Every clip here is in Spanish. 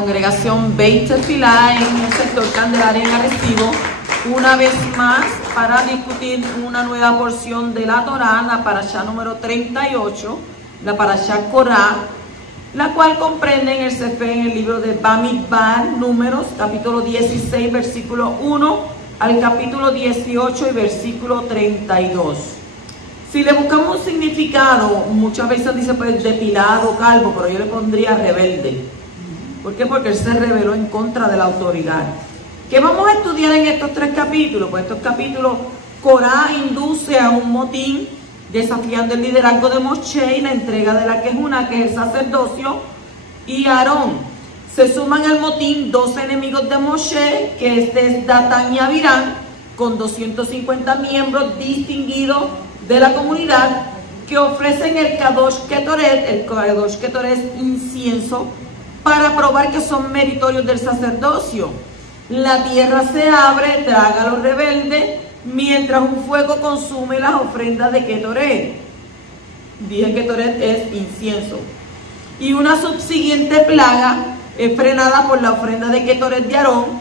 congregación Beit Tefilá en el sector Candelaria en Arecibo, una vez más para discutir una nueva porción de la Torá, la parashá número 38, la parashá Korah, la cual comprende en el Sefer, en el libro de Bamidbar, Números, capítulo 16, versículo 1 al capítulo 18 y versículo 32. Si le buscamos un significado, muchas veces dice pues depilado, calvo, pero yo le pondría rebelde. ¿Por qué? Porque él se rebeló en contra de la autoridad. ¿Qué vamos a estudiar en estos tres capítulos? Pues estos capítulos, Korah induce a un motín desafiando el liderazgo de Moshe y la entrega de la Kehuna, que es el sacerdocio, y Aarón. Se suman al motín dos enemigos de Moshe, que es Datán y Abirán, con 250 miembros distinguidos de la comunidad, que ofrecen el Kadosh Ketoret. El Kadosh Ketoret es incienso, para probar que son meritorios del sacerdocio. La tierra se abre, traga a los rebeldes, mientras un fuego consume las ofrendas de Ketoret. Dije que Ketoret es incienso. Y una subsiguiente plaga es frenada por la ofrenda de Ketoret de Aarón.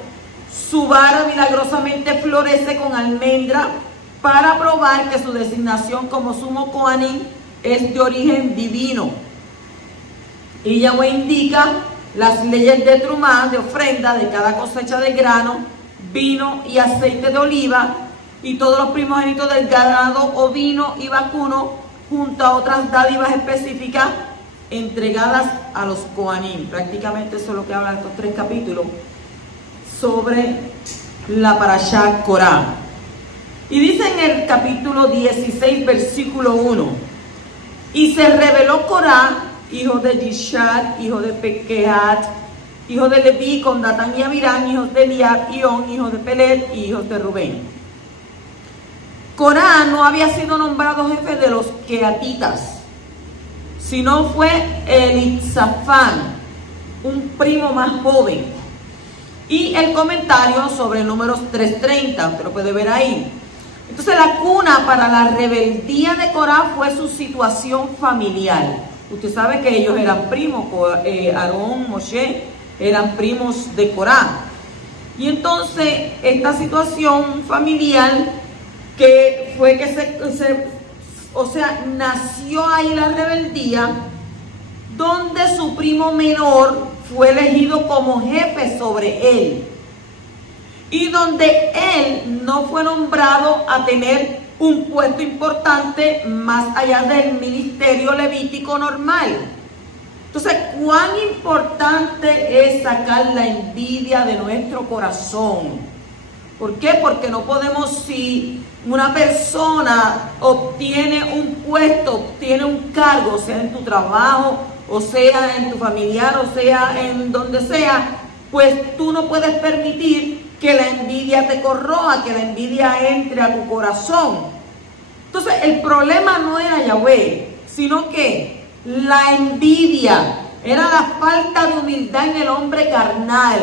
Su vara milagrosamente florece con almendra para probar que su designación como sumo Kohanim es de origen divino. Y Yahweh indica las leyes de Trumá, de ofrenda de cada cosecha de grano, vino y aceite de oliva, y todos los primogénitos del ganado ovino y vacuno, junto a otras dádivas específicas entregadas a los Kohanim. Prácticamente eso es lo que hablan estos tres capítulos sobre la parashá Korah. Y dice en el capítulo 16, versículo 1, y se rebeló Korah, hijo de Yishar, hijo de Pekehat, hijo de Leví, con Datán y Abirán, hijos de Eliab, y On, hijo de Pelet, y hijos de Rubén. Korah no había sido nombrado jefe de los Keatitas, sino fue Elitzafán, un primo más joven. Y el comentario sobre Números 3:30, usted lo puede ver ahí. Entonces la cuna para la rebeldía de Korah fue su situación familiar. Usted sabe que ellos eran primos, Aarón, Moshe, eran primos de Korah. Y entonces esta situación familiar que fue que nació ahí la rebeldía, donde su primo menor fue elegido como jefe sobre él. Y donde él no fue nombrado a tener un puesto importante más allá del ministerio levítico normal. Entonces, ¿cuán importante es sacar la envidia de nuestro corazón? ¿Por qué? Porque no podemos, si una persona obtiene un puesto, obtiene un cargo, sea en tu trabajo, o sea en tu familiar, o sea en donde sea, pues tú no puedes permitir que la envidia te corroa, que la envidia entre a tu corazón. Entonces el problema no era Yahweh, sino que la envidia era la falta de humildad en el hombre carnal.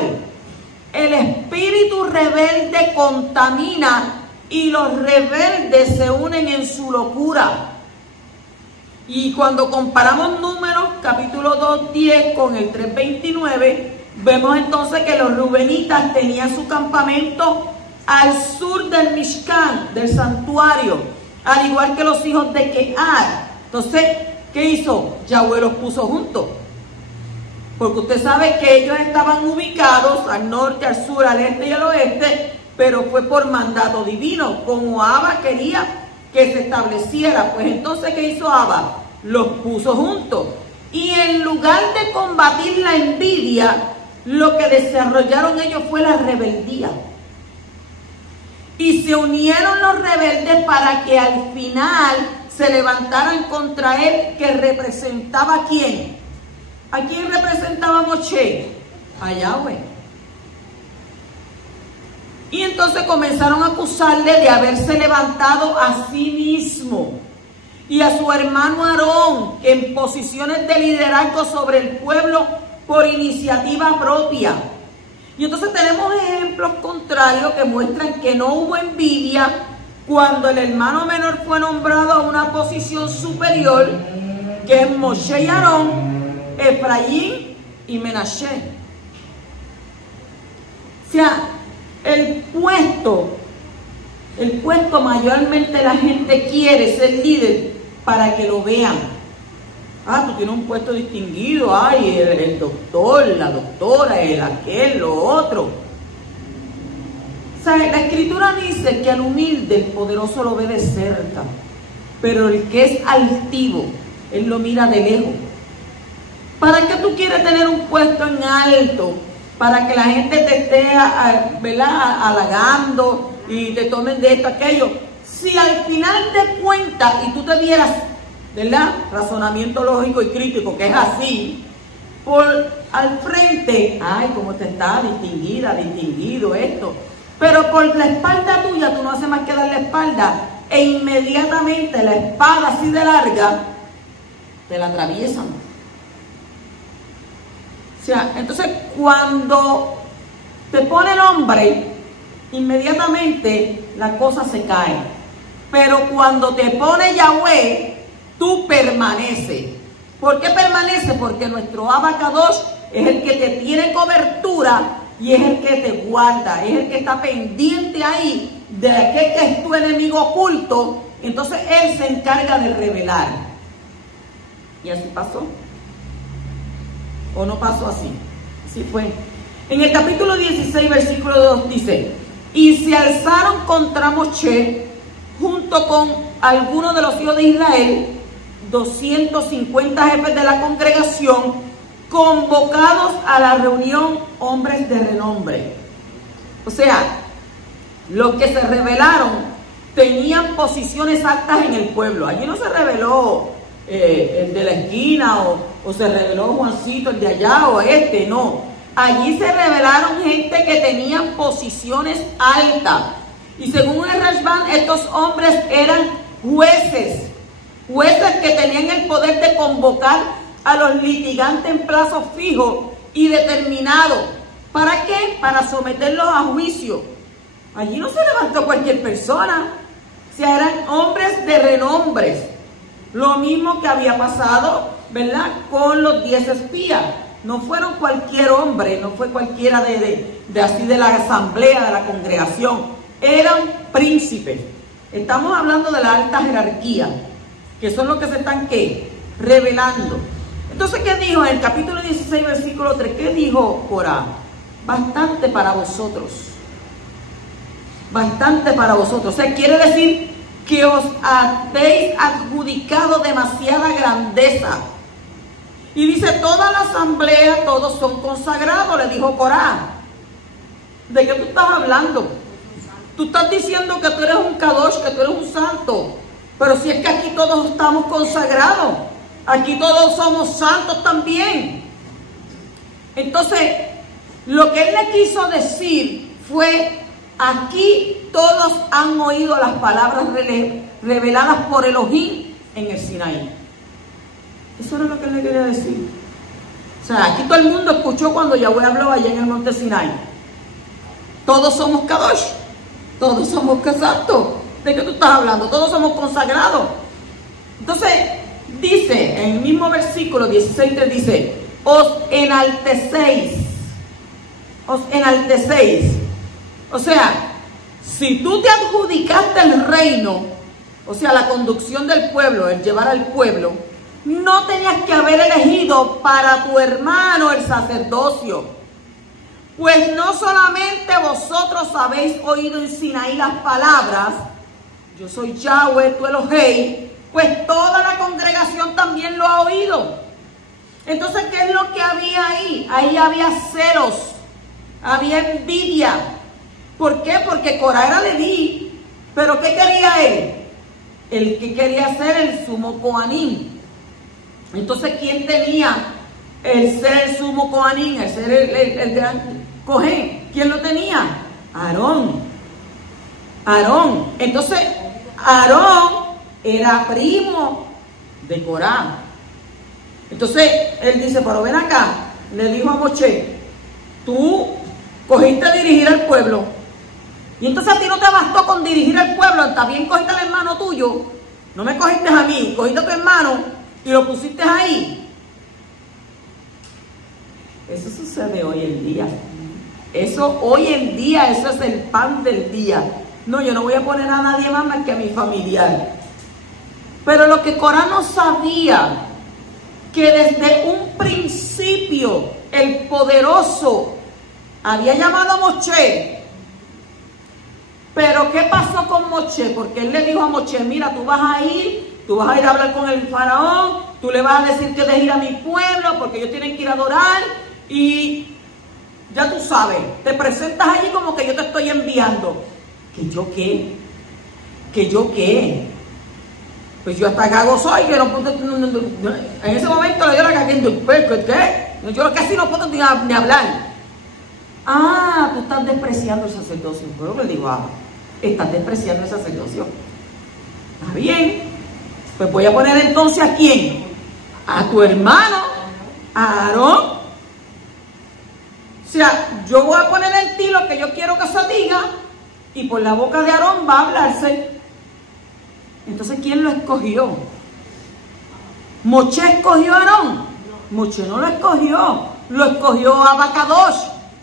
El espíritu rebelde contamina y los rebeldes se unen en su locura. Y cuando comparamos Números capítulo 2:10 con el 3:29, vemos entonces que los rubenitas tenían su campamento al sur del Mishkan, del santuario, al igual que los hijos de Kehat. Entonces, ¿qué hizo? Yahweh los puso juntos. Porque usted sabe que ellos estaban ubicados al norte, al sur, al este y al oeste, pero fue por mandato divino, como Abba quería que se estableciera. Pues entonces, ¿qué hizo Abba? Los puso juntos. Y en lugar de combatir la envidia, lo que desarrollaron ellos fue la rebeldía. Y se unieron los rebeldes para que al final se levantaran contra él, que representaba ¿a quién? ¿A quién representaba Moshe? A Yahweh. Y entonces comenzaron a acusarle de haberse levantado a sí mismo y a su hermano Aarón en posiciones de liderazgo sobre el pueblo por iniciativa propia. Y entonces tenemos ejemplos contrarios que muestran que no hubo envidia cuando el hermano menor fue nombrado a una posición superior, que es Moshe y Aarón, Efraín y Menashe. O sea, el puesto mayormente la gente quiere ser líder para que lo vean. Ah, tú tienes un puesto distinguido, ay, el doctor, la doctora, el aquel, lo otro. O sea, la Escritura dice que al humilde el poderoso lo ve de cerca, pero el que es altivo, él lo mira de lejos. ¿Para qué tú quieres tener un puesto en alto? Para que la gente te esté, ¿verdad?, halagando y te tomen de esto, aquello. Si al final de cuentas, y tú te vieras, ¿verdad?, razonamiento lógico y crítico, que es así, por al frente, ay, cómo te está distinguida, distinguido esto, pero por la espalda tuya tú no haces más que dar la espalda e inmediatamente la espada así de larga te la atraviesan. O sea, entonces cuando te pone el hombre, inmediatamente la cosa se cae, pero cuando te pone Yahweh, tú permaneces. ¿Por qué permanece? Porque nuestro Abacadosh es el que te tiene cobertura y es el que te guarda, es el que está pendiente ahí de aquel que es tu enemigo oculto. Entonces él se encarga de revelar. Y así pasó. ¿O no pasó así? Así fue. En el capítulo 16, versículo 2 dice: y se alzaron contra Moshe junto con algunos de los hijos de Israel 250 jefes de la congregación, convocados a la reunión, hombres de renombre. O sea, los que se rebelaron tenían posiciones altas en el pueblo. Allí no se rebeló el de la esquina o se rebeló Juancito, el de allá o este, no. Allí se rebelaron gente que tenían posiciones altas. Y según el Rashbam, estos hombres eran jueces que tenían el poder de convocar a los litigantes en plazo fijo y determinado. ¿Para qué? Para someterlos a juicio. Allí no se levantó cualquier persona, o sea, eran hombres de renombres. Lo mismo que había pasado, ¿verdad?, con los 10 espías. No fueron cualquier hombre, no fue cualquiera de la asamblea, de la congregación. Eran príncipes. Estamos hablando de la alta jerarquía, que son los que se están, ¿qué?, revelando. Entonces, ¿qué dijo en el capítulo 16, versículo 3? ¿Qué dijo Corá? Bastante para vosotros. Bastante para vosotros. O sea, quiere decir que os habéis adjudicado demasiada grandeza. Y dice, toda la asamblea, todos son consagrados, le dijo Corá. ¿De qué tú estás hablando? Tú estás diciendo que tú eres un Kadosh, que tú eres un santo. Pero si es que aquí todos estamos consagrados. Aquí todos somos santos también. Entonces, lo que él le quiso decir fue, aquí todos han oído las palabras reveladas por Elohim en el Sinaí. Eso era lo que él le quería decir. O sea, aquí todo el mundo escuchó cuando Yahweh habló allá en el monte Sinai. Todos somos Kadosh. Todos somos santos. ¿De qué tú estás hablando? Todos somos consagrados. Entonces, dice, en el mismo versículo 16, dice, os enaltecéis. Os enaltecéis. O sea, si tú te adjudicaste el reino, o sea, la conducción del pueblo, el llevar al pueblo, no tenías que haber elegido para tu hermano el sacerdocio. Pues no solamente vosotros habéis oído en Sinaí las palabras, yo soy Yahweh, tu Elohim, pues toda la congregación también lo ha oído. Entonces, ¿qué es lo que había ahí? Ahí había celos, había envidia. ¿Por qué? Porque Corá era Leví, pero ¿qué quería él? El que quería ser el sumo Coanín. Entonces, ¿quién tenía el ser el sumo Coanín, el ser el gran Cohen? ¿Quién lo tenía? Aarón. Aarón. Entonces, Aarón era primo de Corá. Entonces, él dice, pero ven acá, le dijo a Moshe, tú cogiste a dirigir al pueblo, y entonces a ti no te bastó con dirigir al pueblo, también cogiste al hermano tuyo, no me cogiste a mí, cogiste a tu hermano y lo pusiste ahí. Eso sucede hoy en día. Eso hoy en día, eso es el pan del día. No, yo no voy a poner a nadie más que a mi familiar. Pero lo que Corá no sabía, que desde un principio el poderoso había llamado a Moshe. Pero ¿qué pasó con Moshe? Porque él le dijo a Moshe, mira, tú vas a ir a hablar con el faraón, tú le vas a decir que dejes ir a mi pueblo porque ellos tienen que ir a adorar y ya tú sabes, te presentas allí como que yo te estoy enviando. ¿Que yo qué? ¿Que yo qué? Pues yo hasta cago soy, que no puedo, en ese momento le dio la caquita del perco, ¿qué? Yo casi no puedo ni hablar. Ah, tú estás despreciando el sacerdocio. Yo le digo, estás despreciando el sacerdocio. Está bien, pues voy a poner entonces ¿a quién? A tu hermano, a Aarón. O sea, yo voy a poner en ti lo que yo quiero que se diga y por la boca de Aarón va a hablarse. Entonces, ¿quién lo escogió? ¿Moshe escogió a Aarón? Moshe no lo escogió Abacadosh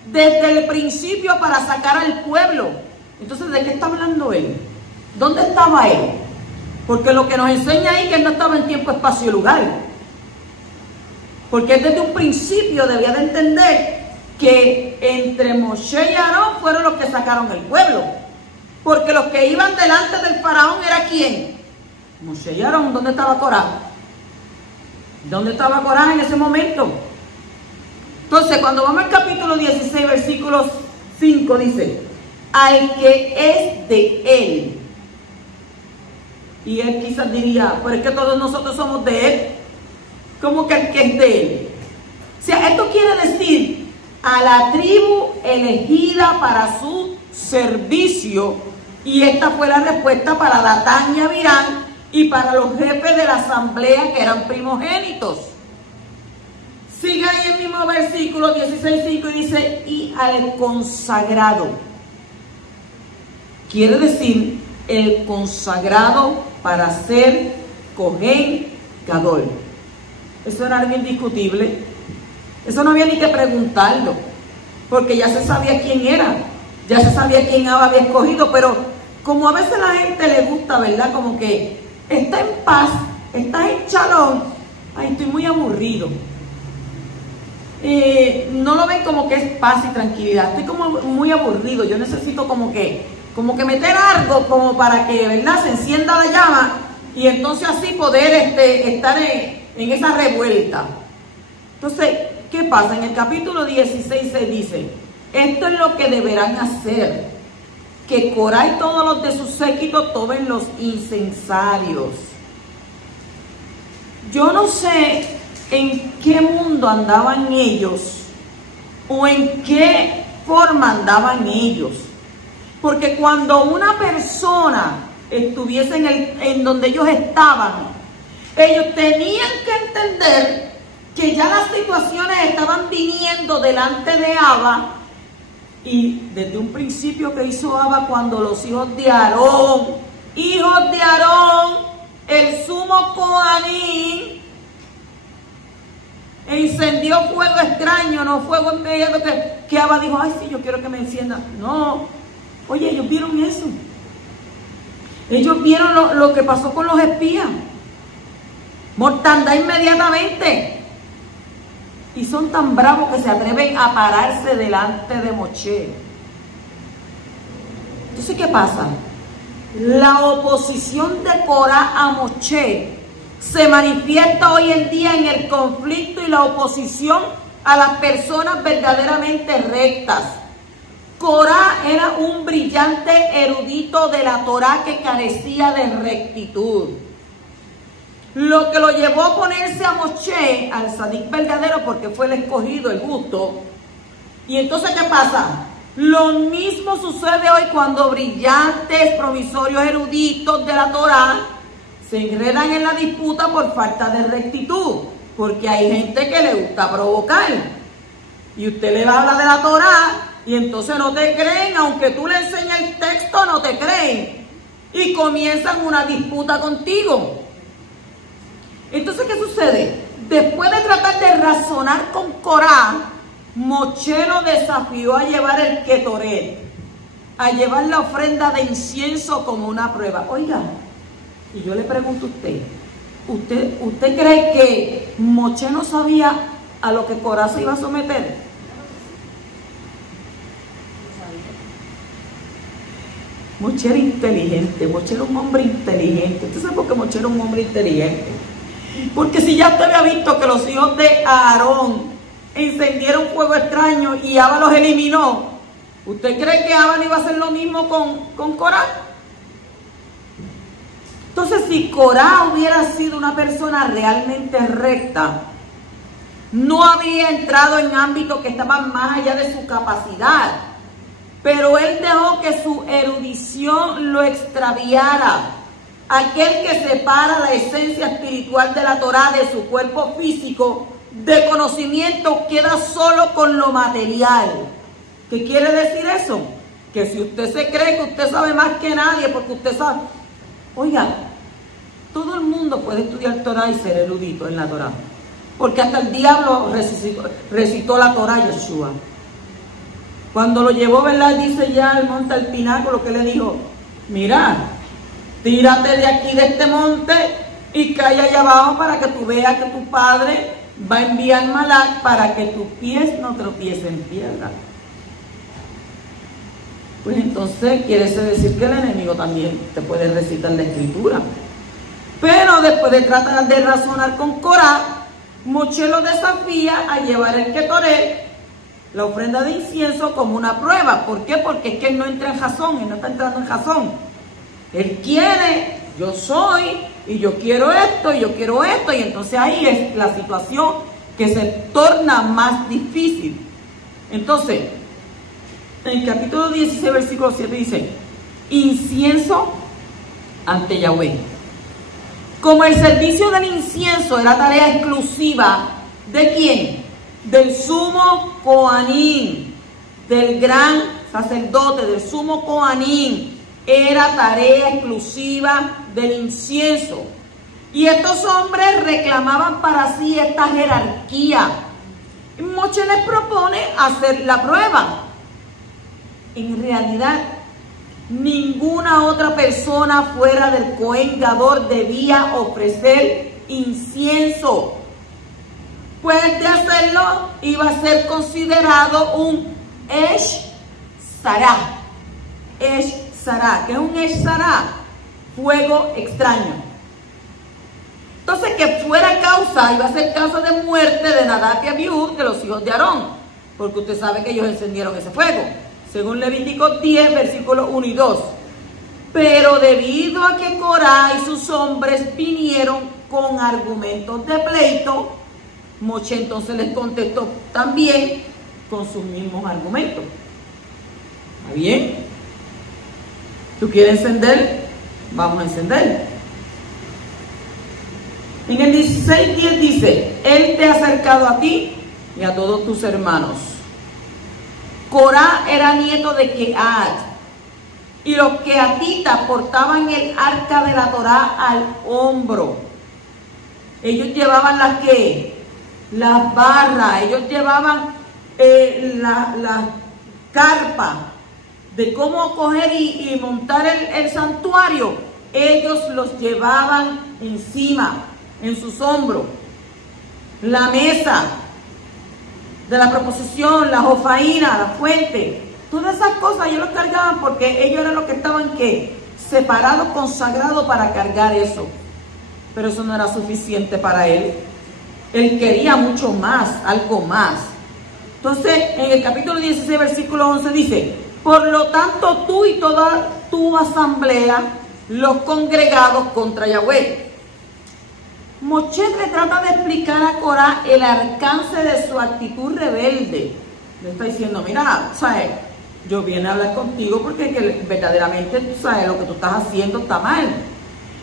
desde el principio para sacar al pueblo. Entonces, ¿de qué está hablando él? ¿Dónde estaba él? Porque lo que nos enseña ahí es que él no estaba en tiempo, espacio y lugar. Porque él desde un principio debía de entender que entre Moshe y Aarón fueron los que sacaron el pueblo. Porque los que iban delante del faraón era ¿quién? Moshe y Aarón. ¿Dónde estaba Corá? ¿Dónde estaba Corá en ese momento? Entonces, cuando vamos al capítulo 16, versículo 5, dice, al que es de él. Y él quizás diría, pero es que todos nosotros somos de él. ¿Cómo que el que es de él? O sea, esto quiere decir a la tribu elegida para su servicio. Y esta fue la respuesta para Datán y Abiram y para los jefes de la asamblea que eran primogénitos. Sigue ahí el mismo versículo 16:5 y dice, y al consagrado. Quiere decir el consagrado para ser Cohen Gadol. Eso era algo indiscutible. Eso no había ni que preguntarlo, porque ya se sabía quién era, ya se sabía quién había escogido, pero como a veces a la gente le gusta, ¿verdad? Como que está en paz, está en shalom, ay, estoy muy aburrido. No lo ven como que es paz y tranquilidad, estoy como muy aburrido, yo necesito como que meter algo como para que, ¿verdad?, se encienda la llama y entonces así poder estar en esa revuelta. Entonces, ¿qué pasa? En el capítulo 16 se dice, esto es lo que deberán hacer, que Corá y todos los de su séquito tomen los incensarios. Yo no sé en qué mundo andaban ellos o en qué forma andaban ellos. Porque cuando una persona estuviese en donde ellos estaban, ellos tenían que entender que ya las situaciones estaban viniendo delante de Abba. Y desde un principio que hizo Abba cuando los hijos de Aarón, el sumo Coanín, encendió fuego extraño, no fuego inmediato que Abba dijo, ay sí, yo quiero que me encienda. No, oye, ellos vieron eso. Ellos vieron lo que pasó con los espías. Mortandad inmediatamente. Y son tan bravos que se atreven a pararse delante de Moshe. Entonces, ¿qué pasa? La oposición de Corá a Moshe se manifiesta hoy en día en el conflicto y la oposición a las personas verdaderamente rectas. Corá era un brillante erudito de la Torá que carecía de rectitud. Lo que lo llevó a ponerse a Moshe, al Sadik verdadero, porque fue el escogido, el justo. Y entonces, ¿qué pasa? Lo mismo sucede hoy cuando brillantes, promisorios eruditos de la Torá se enredan en la disputa por falta de rectitud. Porque hay gente que le gusta provocar. Y usted le va a hablar de la Torá y entonces no te creen, aunque tú le enseñes el texto, no te creen. Y comienzan una disputa contigo. Entonces, ¿qué sucede? Después de tratar de razonar con Corá, Moshe lo desafió a llevar el Ketoret, a llevar la ofrenda de incienso como una prueba. Oiga, y yo le pregunto a ¿usted cree que Moshe no sabía a lo que Corá se iba a someter? Moshe era inteligente, Moshe era un hombre inteligente. ¿Usted sabe por qué Moshe era un hombre inteligente? Porque si ya usted había visto que los hijos de Aarón encendieron fuego extraño y Abba los eliminó, ¿usted cree que Abba iba a hacer lo mismo con Corá? Entonces, si Corá hubiera sido una persona realmente recta, no había entrado en ámbitos que estaban más allá de su capacidad, pero él dejó que su erudición lo extraviara. Aquel que separa la esencia espiritual de la Torá de su cuerpo físico, de conocimiento, queda solo con lo material. ¿Qué quiere decir eso? Que si usted se cree que usted sabe más que nadie, porque usted sabe... Oiga, todo el mundo puede estudiar Torá y ser erudito en la Torá, porque hasta el diablo recitó la Torá, Yeshua. Cuando lo llevó, ¿verdad? Dice ya al monte, al pináculo, que le dijo: mira, tírate de aquí, de este monte, y cae allá abajo para que tú veas que tu padre va a enviar Malak para que tus pies no tropiecen en piedra. Pues entonces quiere decir que el enemigo también te puede recitar la escritura. Pero después de tratar de razonar con Corá, Moshe lo desafía a llevar el Ketoret, la ofrenda de incienso, como una prueba. ¿Por qué? Porque es que él no entra en Jasón, él no está entrando en Jasón. Él quiere, yo soy, y yo quiero esto, y yo quiero esto, y entonces ahí es la situación que se torna más difícil. Entonces, en el capítulo 16, versículo 7 dice: incienso ante Yahweh. Como el servicio del incienso era tarea exclusiva ¿de quién? Del sumo Coanín, del gran sacerdote, del sumo Coanín. Era tarea exclusiva del incienso. Y estos hombres reclamaban para sí esta jerarquía. Y Moshe les propone hacer la prueba. En realidad, ninguna otra persona fuera del Cohen Gadol debía ofrecer incienso. Pues de hacerlo iba a ser considerado un Esh Sará. Esh Sará, que es un Esh Sará, fuego extraño. Entonces, que fuera causa, iba a ser causa de muerte de Nadab y Abiú, de los hijos de Aarón, porque usted sabe que ellos encendieron ese fuego, según Levítico 10, versículos 1 y 2. Pero debido a que Corá y sus hombres vinieron con argumentos de pleito, Moshe entonces les contestó también con sus mismos argumentos. ¿Está bien? ¿Tú quieres encender? Vamos a encender. En el 16:10 dice: Él te ha acercado a ti y a todos tus hermanos. Corá era nieto de Kehat, y los keatitas portaban el arca de la Torá al hombro. Ellos llevaban las barras, ellos llevaban la carpa de cómo coger y montar el santuario. Ellos los llevaban encima, en sus hombros. La mesa de la proposición, la jofaína, la fuente, todas esas cosas ellos los cargaban porque ellos eran los que estaban separados, consagrados para cargar eso. Pero eso no era suficiente para él. Él quería mucho más, algo más. Entonces, en el capítulo 16, versículo 11 dice: por lo tanto, tú y toda tu asamblea, los congregados contra Yahweh. Moshe le trata de explicar a Corá el alcance de su actitud rebelde. Le está diciendo: mira, ¿sabes? Yo vine a hablar contigo porque verdaderamente, tú sabes, lo que tú estás haciendo está mal.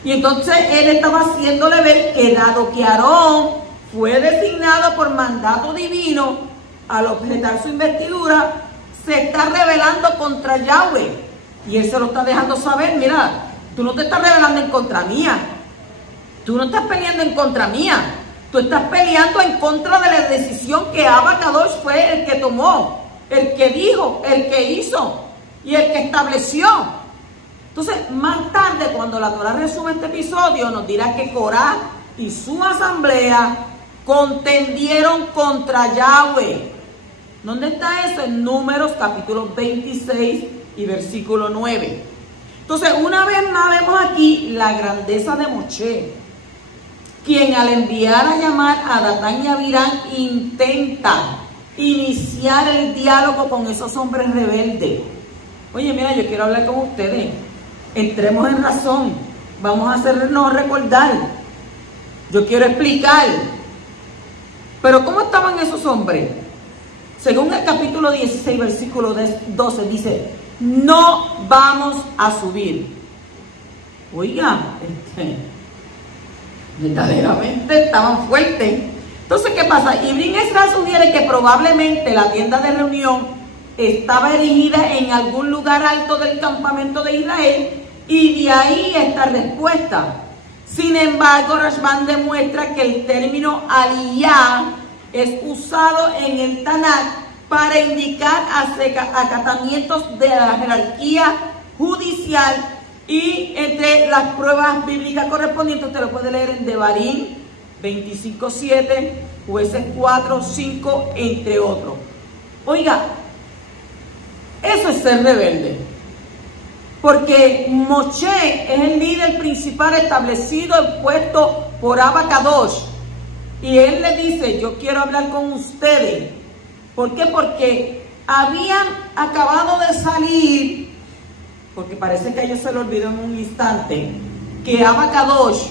Y entonces él estaba haciéndole ver que, dado que Aarón fue designado por mandato divino al objetar su investidura, se está rebelando contra Yahweh. Y él se lo está dejando saber: mira, tú no te estás rebelando en contra mía. Tú no estás peleando en contra mía. Tú estás peleando en contra de la decisión que Abacadosh fue el que tomó, el que dijo, el que hizo y el que estableció. Entonces, más tarde, cuando la Torá resume este episodio, nos dirá que Corá y su asamblea contendieron contra Yahweh. ¿Dónde está eso? En Números capítulo 26 y versículo 9. Entonces, una vez más vemos aquí la grandeza de Moshe, quien al enviar a llamar a Datán y Abirán intenta iniciar el diálogo con esos hombres rebeldes. Oye, mira, yo quiero hablar con ustedes. Entremos en razón. Vamos a hacernos recordar. Yo quiero explicar. Pero ¿cómo estaban esos hombres? Según el capítulo 16, versículo 12, dice: no vamos a subir. Oiga, verdaderamente estaban fuertes. Entonces, ¿qué pasa? Ibn Ezra sugiere que probablemente la tienda de reunión estaba erigida en algún lugar alto del campamento de Israel, y de ahí esta respuesta. Sin embargo, Rashbam demuestra que el término aliyah es usado en el Tanakh para indicar acatamientos de la jerarquía judicial, y entre las pruebas bíblicas correspondientes usted lo puede leer en Devarim 25:7, Jueces 4:5, entre otros. Oiga, eso es ser rebelde, porque Moshe es el líder principal establecido, puesto por Abacadosh, y él le dice: yo quiero hablar con ustedes. ¿Por qué? Porque habían acabado de salir, porque parece que a ellos se lo olvidó en un instante, que Abacadosh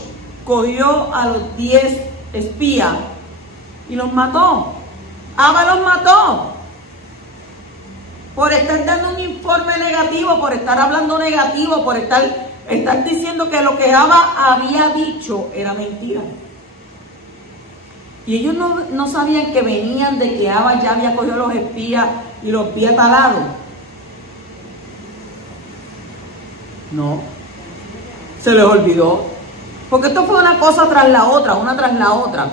cogió a los 10 espías y los mató. Abba los mató por estar dando un informe negativo, por estar hablando negativo, por estar diciendo que lo que Abba había dicho era mentira. Y ellos no sabían que venían de que Abba ya había cogido a los espías y los había talado. No, se les olvidó, porque esto fue una cosa tras la otra, una tras la otra.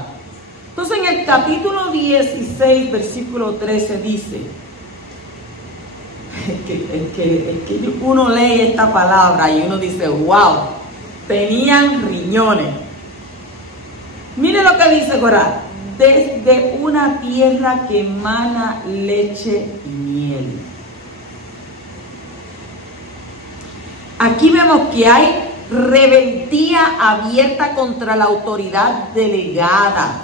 Entonces, en el capítulo 16, versículo 13 dice, es que uno lee esta palabra y uno dice: wow, tenían riñones. Mire lo que dice Corá: desde una tierra que emana leche y miel. Aquí vemos que hay rebeldía abierta contra la autoridad delegada.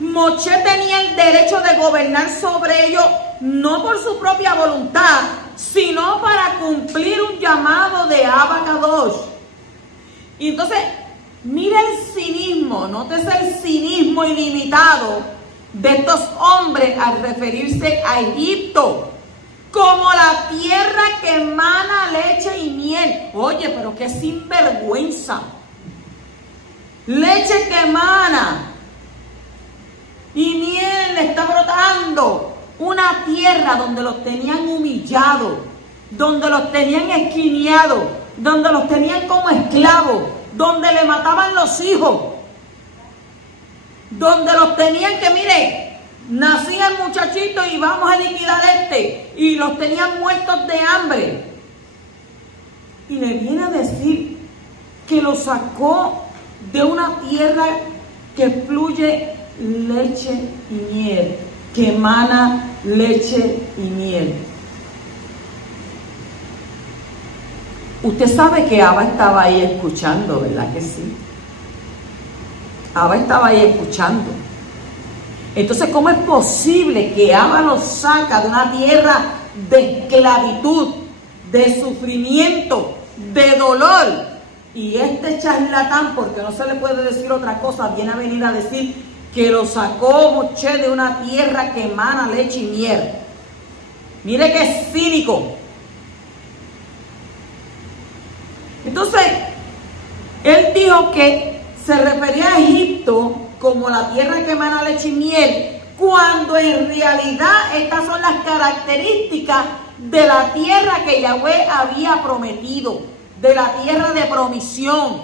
Moshe tenía el derecho de gobernar sobre ellos, no por su propia voluntad, sino para cumplir un llamado de Abacadosh. Y entonces, mira el cinismo, nótese el cinismo ilimitado de estos hombres al referirse a Egipto como la tierra que emana leche y miel. Oye, pero qué sinvergüenza. Leche que emana y miel le está brotando. Una tierra donde los tenían humillados, donde los tenían esquineados, donde los tenían como esclavos, donde le mataban los hijos, donde los tenían que, mire, nacía el muchachito y vamos a liquidar y los tenían muertos de hambre. Y le viene a decir que los sacó de una tierra que fluye leche y miel, que emana leche y miel. Usted sabe que Abba estaba ahí escuchando, ¿verdad que sí? Abba estaba ahí escuchando. Entonces, ¿cómo es posible que Abba los saca de una tierra de esclavitud, de sufrimiento, de dolor? Y este charlatán, porque no se le puede decir otra cosa, viene a venir a decir que lo sacó Moshe de una tierra que emana leche y miel. Mire qué cínico. Entonces, él dijo que se refería a Egipto como la tierra que emana leche y miel, cuando en realidad estas son las características de la tierra que Yahweh había prometido, de la tierra de promisión.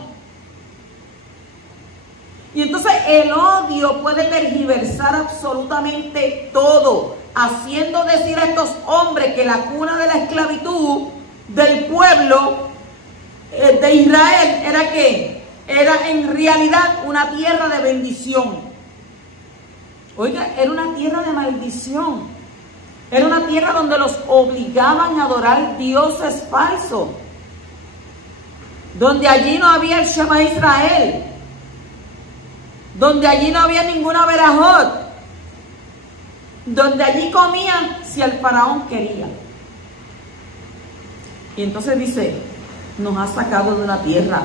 Y entonces el odio puede tergiversar absolutamente todo, haciendo decir a estos hombres que la cuna de la esclavitud del pueblo de Israel era ¿qué? Era en realidad una tierra de bendición. Oiga, era una tierra de maldición. Era una tierra donde los obligaban a adorar dioses falsos. Donde allí no había el Shema Israel. Donde allí no había ninguna verajot. Donde allí comían si el faraón quería. Y entonces dice, nos ha sacado de una tierra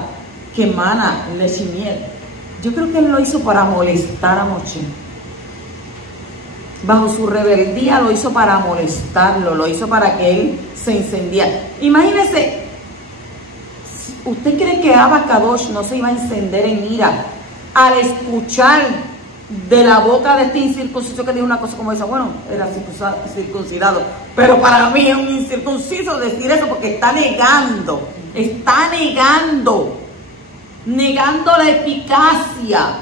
que emana leche y miel. Yo creo que él lo hizo para molestar a Moshe. Bajo su rebeldía lo hizo para molestarlo, lo hizo para que él se encendiera. Imagínense, ¿usted cree que Abba Kadosh no se iba a encender en ira al escuchar de la boca de este incircunciso que dijo una cosa como esa? Bueno, era circuncidado, pero para mí es un incircunciso decir eso porque está negando la eficacia.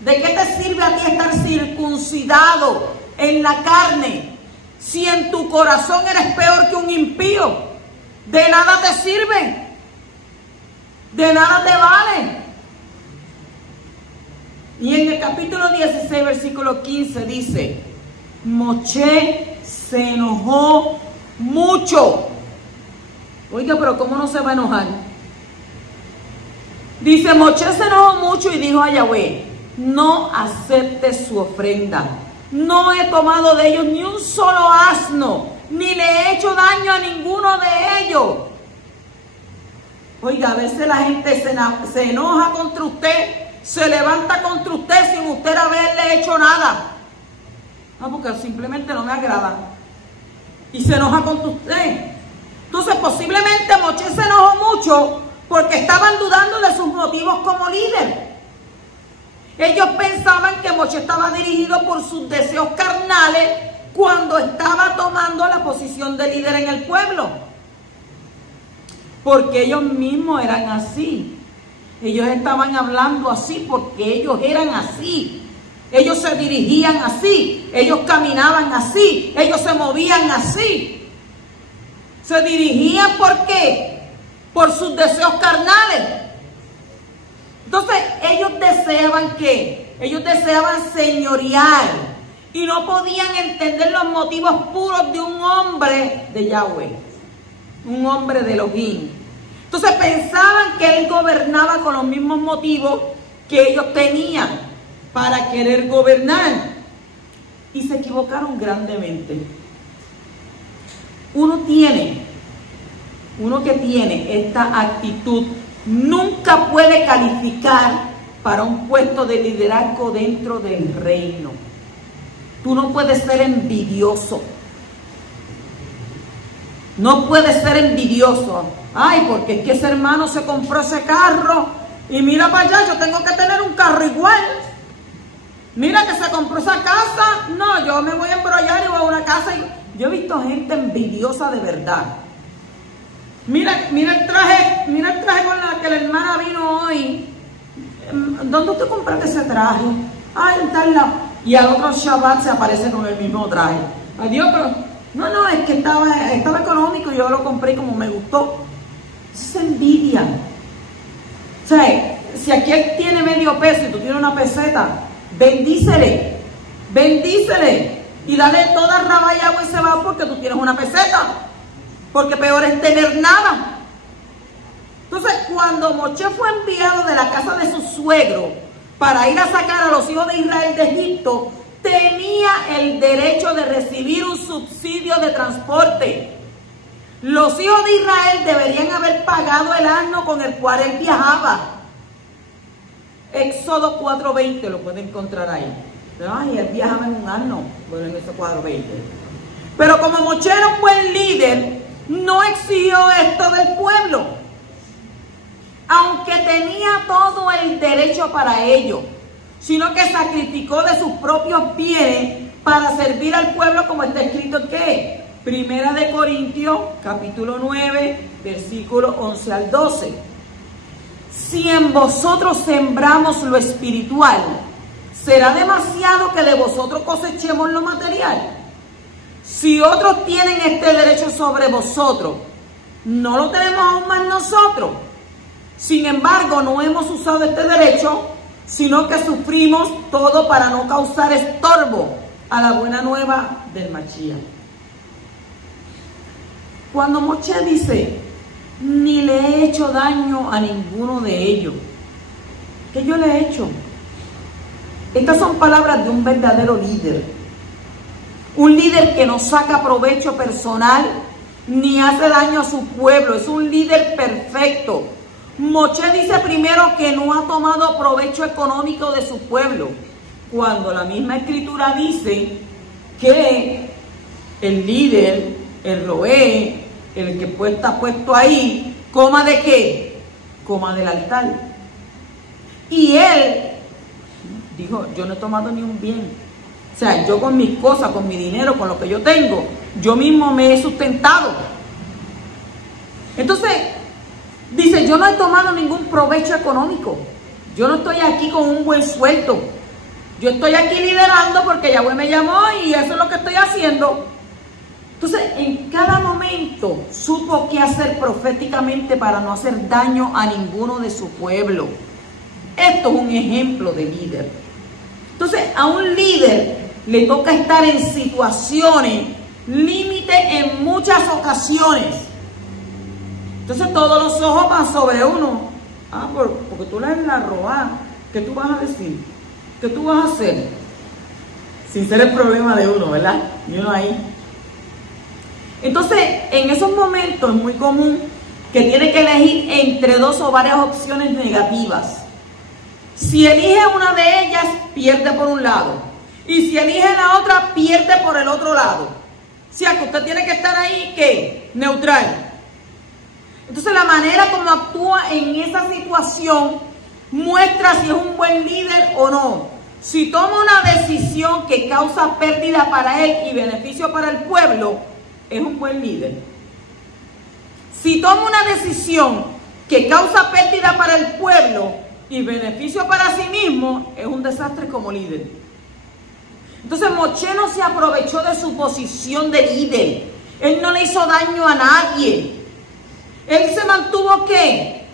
¿De qué te sirve a ti estar circuncidado en la carne si en tu corazón eres peor que un impío? De nada te sirve, de nada te vale. Y en el capítulo 16, versículo 15 dice, Moshe se enojó mucho. Oiga, pero ¿cómo no se va a enojar? Dice, Moshe se enojó mucho y dijo a Yahweh, no aceptes su ofrenda. No he tomado de ellos ni un solo asno, ni le he hecho daño a ninguno de ellos. Oiga, a veces la gente se enoja contra usted, se levanta contra usted sin usted haberle hecho nada. No, porque simplemente no me agrada. Y se enoja contra usted. Entonces posiblemente Moshe se enojó mucho porque estaban dudando de sus motivos como líder. Ellos pensaban que Moshe estaba dirigido por sus deseos carnales cuando estaba tomando la posición de líder en el pueblo. Porque ellos mismos eran así. Ellos estaban hablando así porque ellos eran así. Ellos se dirigían así. Ellos caminaban así. Ellos se movían así. Se dirigían ¿por qué? Por sus deseos carnales. Entonces, ellos deseaban ¿qué? Ellos deseaban señorear y no podían entender los motivos puros de un hombre de Yahweh, un hombre de Elohim. Entonces, pensaban que él gobernaba con los mismos motivos que ellos tenían para querer gobernar. Y se equivocaron grandemente. Uno que tiene esta actitud nunca puede calificar para un puesto de liderazgo dentro del reino. Tú no puedes ser envidioso. No puedes ser envidioso. Ay, porque es que ese hermano se compró ese carro y mira para allá, yo tengo que tener un carro igual. Mira que se compró esa casa. No, yo me voy a embrollar y voy a una casa. Yo he visto gente envidiosa de verdad. Mira el traje con el que la hermana vino hoy. ¿Dónde usted compraste ese traje? Ay, en tal lado. Y al otro Shabbat se aparece con el mismo traje. Adiós, pero no, es que estaba económico y yo lo compré como me gustó. Eso es envidia. O sea, si aquí él tiene medio peso y tú tienes una peseta, bendícele. Y dale toda raba y agua y se va porque tú tienes una peseta. Porque peor es tener nada. Entonces, cuando Moshe fue enviado de la casa de su suegro para ir a sacar a los hijos de Israel de Egipto, tenía el derecho de recibir un subsidio de transporte. Los hijos de Israel deberían haber pagado el asno con el cual él viajaba. Éxodo 4:20 lo puede encontrar ahí. Ay, él viajaba en un asno. Bueno, en ese 4:20. Pero como Moshe era un buen líder, no exigió esto del pueblo, aunque tenía todo el derecho para ello, sino que sacrificó de sus propios bienes para servir al pueblo, como está escrito que Primera de Corintios, capítulo 9, versículos 11 al 12. si en vosotros sembramos lo espiritual, ¿será demasiado que de vosotros cosechemos lo material? Si otros tienen este derecho sobre vosotros, ¿no lo tenemos aún más nosotros? Sin embargo, no hemos usado este derecho, sino que sufrimos todo para no causar estorbo a la buena nueva del Mashiach. Cuando Moshe dice, ni le he hecho daño a ninguno de ellos, ¿qué yo le he hecho? Estas son palabras de un verdadero líder. Un líder que no saca provecho personal ni hace daño a su pueblo. Es un líder perfecto. Moshe dice primero que no ha tomado provecho económico de su pueblo, cuando la misma escritura dice que el líder, el roé, el que está puesto ahí, coma de qué, coma del altar. Y él dijo, yo no he tomado ni un bien. O sea, yo con mis cosas, con mi dinero, con lo que yo tengo, yo mismo me he sustentado. Entonces, dice, yo no he tomado ningún provecho económico. Yo no estoy aquí con un buen sueldo. Yo estoy aquí liderando porque Yahweh me llamó y eso es lo que estoy haciendo. Entonces, en cada momento supo qué hacer proféticamente para no hacer daño a ninguno de su pueblo. Esto es un ejemplo de líder. Entonces, a un líder le toca estar en situaciones límite en muchas ocasiones. Entonces, todos los ojos van sobre uno. Ah, porque tú lees la roá. ¿Qué tú vas a decir? ¿Qué tú vas a hacer? Sin ser el problema de uno, ¿verdad? Y uno ahí. Entonces, en esos momentos es muy común que tiene que elegir entre dos o varias opciones negativas. Si elige una de ellas, pierde por un lado. Y si elige la otra, pierde por el otro lado. O sea, que usted tiene que estar ahí, ¿qué? Neutral. Entonces, la manera como actúa en esa situación muestra si es un buen líder o no. Si toma una decisión que causa pérdida para él y beneficio para el pueblo, es un buen líder. Si toma una decisión que causa pérdida para el pueblo y beneficio para sí mismo, es un desastre como líder. Entonces Moshe no se aprovechó de su posición de líder. Él no le hizo daño a nadie. Él se mantuvo, ¿qué?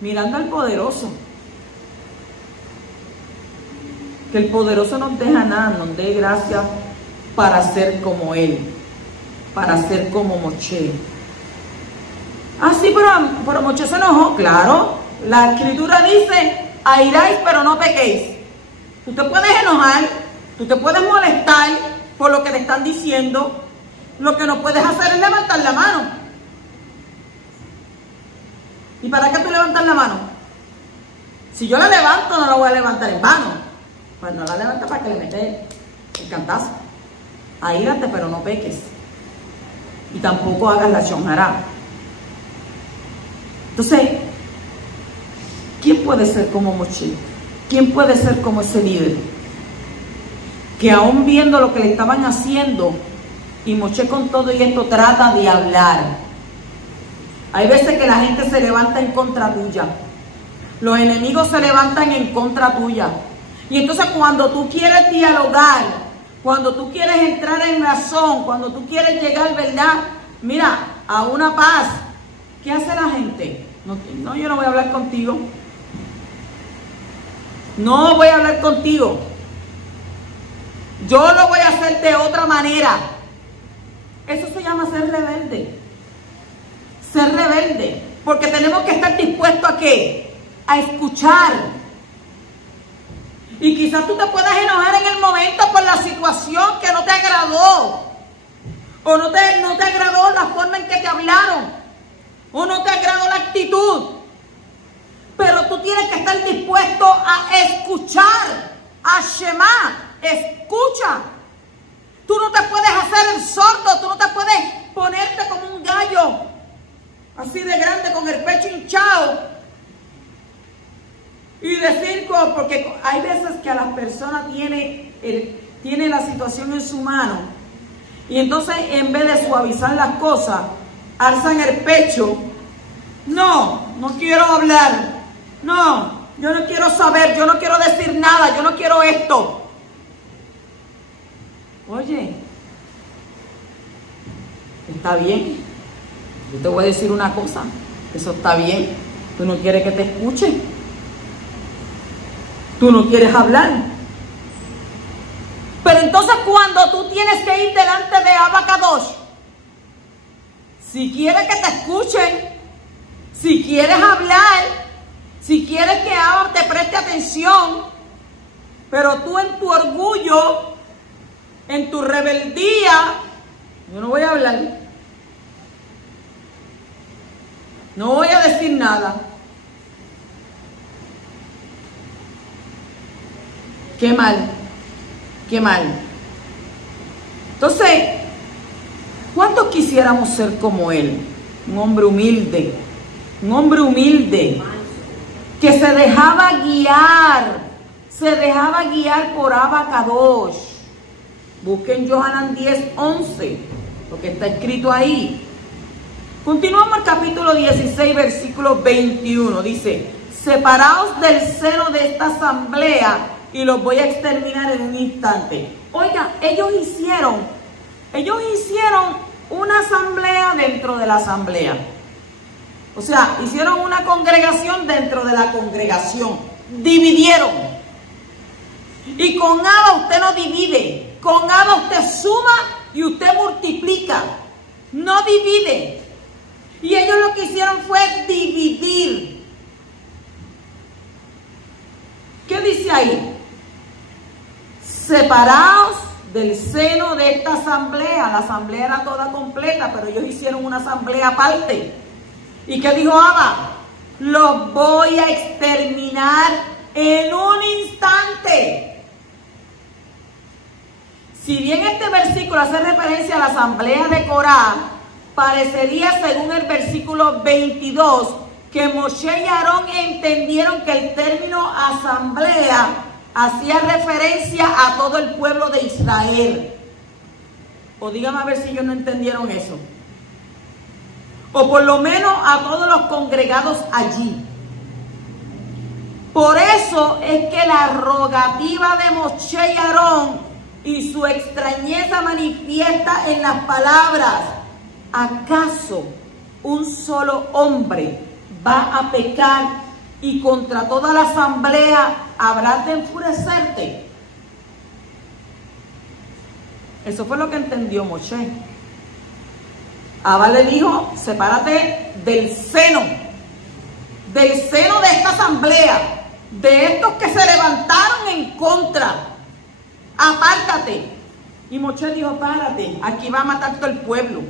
Mirando al poderoso. Que el poderoso no deja nada, nos dé gracia para ser como él, para ser como Moshe. Ah, sí, pero Moshe se enojó. Claro, la escritura dice, airáis pero no pequéis. Tú te puedes enojar, tú te puedes molestar por lo que le están diciendo. Lo que no puedes hacer es levantar la mano. ¿Y para qué tú levantas la mano? Si yo la levanto, no la voy a levantar en vano. Pues no la levantas para que le metes el cantazo. Aírate, pero no peques. Y tampoco hagas la shonjará. Entonces, ¿quién puede ser como Moshe? ¿Quién puede ser como ese líder? Que aún viendo lo que le estaban haciendo, y Moshe con todo y esto trata de hablar. Hay veces que la gente se levanta en contra tuya. Los enemigos se levantan en contra tuya. Y entonces cuando tú quieres dialogar, cuando tú quieres entrar en razón, cuando tú quieres llegar, ¿verdad? Mira, a una paz. ¿Qué hace la gente? No, yo no voy a hablar contigo. No voy a hablar contigo. Yo lo voy a hacer de otra manera. Eso se llama ser rebelde. Ser rebelde. Porque tenemos que estar dispuestos ¿a qué? A escuchar. Y quizás tú te puedas enojar en el momento por la situación que no te agradó. O no te agradó la forma en que te hablaron. O no te agradó la actitud. Pero tú tienes que estar dispuesto a escuchar. A Shema. Escucha. Tú no te puedes hacer el sordo. Tú no te puedes ponerte como un gallo. Así de grande con el pecho hinchado. Y decir, porque hay veces que a las personas tiene la situación en su mano. Y entonces en vez de suavizar las cosas, alzan el pecho. No quiero hablar. No, yo no quiero saber, yo no quiero decir nada, yo no quiero esto. Oye, está bien. Yo te voy a decir una cosa, eso está bien. Tú no quieres que te escuchen. Tú no quieres hablar. Pero entonces cuando tú tienes que ir delante de Abba Kadosh, si quieres que te escuchen, si quieres hablar, si quieres que Abba te preste atención, pero tú en tu orgullo, en tu rebeldía, yo no voy a hablar. No voy a decir nada. Qué mal, qué mal. Entonces, ¿cuántos quisiéramos ser como él? Un hombre humilde, que se dejaba guiar por Abba Kadosh. Busquen Yohanan 10:11, lo que está escrito ahí. Continuamos el capítulo 16, versículo 21. Dice: separaos del seno de esta asamblea y los voy a exterminar en un instante. Oiga, ellos hicieron una asamblea dentro de la asamblea. O sea, hicieron una congregación dentro de la congregación. Dividieron. Y con Abba usted no divide. Con Abba usted suma y usted multiplica. No divide. Y ellos lo que hicieron fue dividir. ¿Qué dice ahí? Separaos del seno de esta asamblea. La asamblea era toda completa, pero ellos hicieron una asamblea aparte. ¿Y qué dijo Abba? Los voy a exterminar en un instante. Si bien este versículo hace referencia a la asamblea de Corá, parecería, según el versículo 22, que Moshe y Aarón entendieron que el término asamblea hacía referencia a todo el pueblo de Israel. O dígame a ver si ellos no entendieron eso. O por lo menos a todos los congregados allí. Por eso es que la rogativa de Moshe y Aarón y su extrañeza manifiesta en las palabras: ¿acaso un solo hombre va a pecar y contra toda la asamblea habrás de enfurecerte? Eso fue lo que entendió Moshe. Abba le dijo: sepárate del seno de esta asamblea, de estos que se levantaron en contra. Apártate. Y Moshe dijo: párate, aquí va a matar todo el pueblo.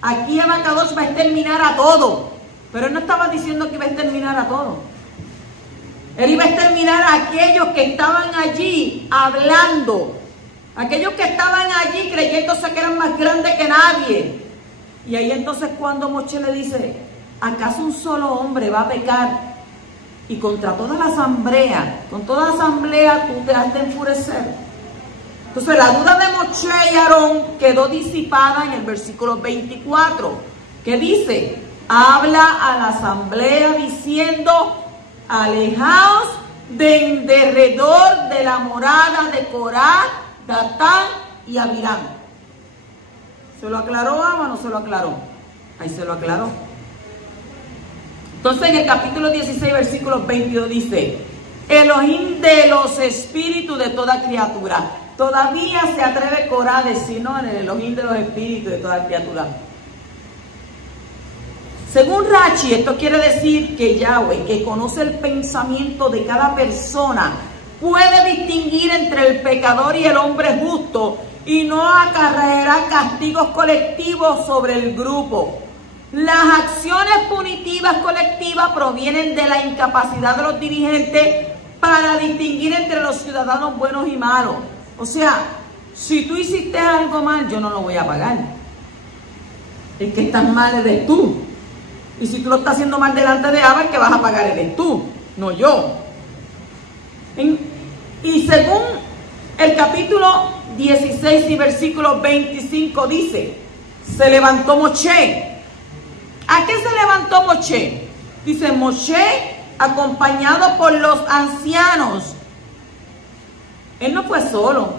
Aquí Abba Kadosh va a exterminar a todo. Pero él no estaba diciendo que iba a exterminar a todo. Él iba a exterminar a aquellos que estaban allí hablando. Aquellos que estaban allí creyéndose que eran más grandes que nadie. Y ahí entonces cuando Moshe le dice: ¿acaso un solo hombre va a pecar? Y contra toda la asamblea, con toda la asamblea tú te has de enfurecer. Entonces la duda de Moshe y Aarón quedó disipada en el versículo 24, que dice: habla a la asamblea diciendo: alejaos de en derredor de la morada de Corá, Datán y Abiram. ¿Se lo aclaró Abba o no se lo aclaró? Ahí se lo aclaró. Entonces en el capítulo 16, versículo 22 dice: Elohim de los espíritus de toda criatura. Todavía se atreve Corá a decir: no, en el Elohim de los espíritus de toda criatura. Según Rashi, esto quiere decir que Yahweh, que conoce el pensamiento de cada persona, puede distinguir entre el pecador y el hombre justo y no acarreará castigos colectivos sobre el grupo. Las acciones punitivas colectivas provienen de la incapacidad de los dirigentes para distinguir entre los ciudadanos buenos y malos. O sea, si tú hiciste algo mal, yo no lo voy a pagar. El que estás mal eres tú. Y si tú lo estás haciendo mal delante de Abba, el que vas a pagar eres tú, no yo. Y según el capítulo 16 y versículo 25 dice: se levantó Moshe. ¿A qué se levantó Moshe? Dice: Moshe acompañado por los ancianos. Él no fue solo,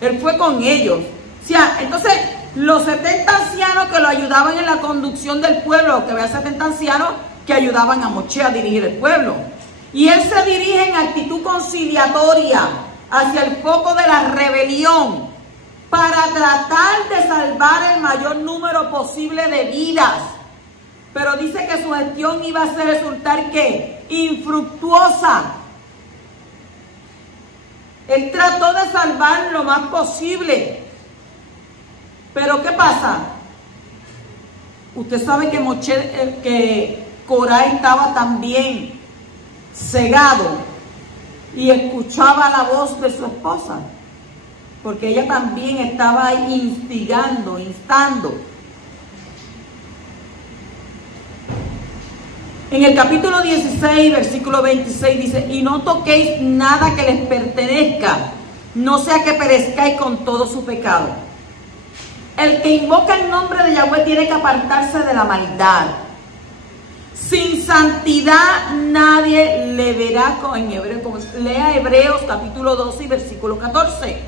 él fue con ellos. O sea, entonces los 70 ancianos que lo ayudaban en la conducción del pueblo, que había 70 ancianos que ayudaban a Moshe a dirigir el pueblo. Y él se dirige en actitud conciliatoria hacia el foco de la rebelión para tratar de salvar el mayor número posible de vidas. Pero dice que su gestión iba a resultar ¿qué? Infructuosa. Él trató de salvar lo más posible. Pero ¿qué pasa? Usted sabe que Corá estaba también cegado y escuchaba la voz de su esposa, porque ella también estaba ahí instando. En el capítulo 16, versículo 26 dice: y no toquéis nada que les pertenezca, no sea que perezcáis con todo su pecado. El que invoca el nombre de Yahweh tiene que apartarse de la maldad. Sin santidad nadie le verá. En hebreo, lea Hebreos capítulo 12 y versículo 14.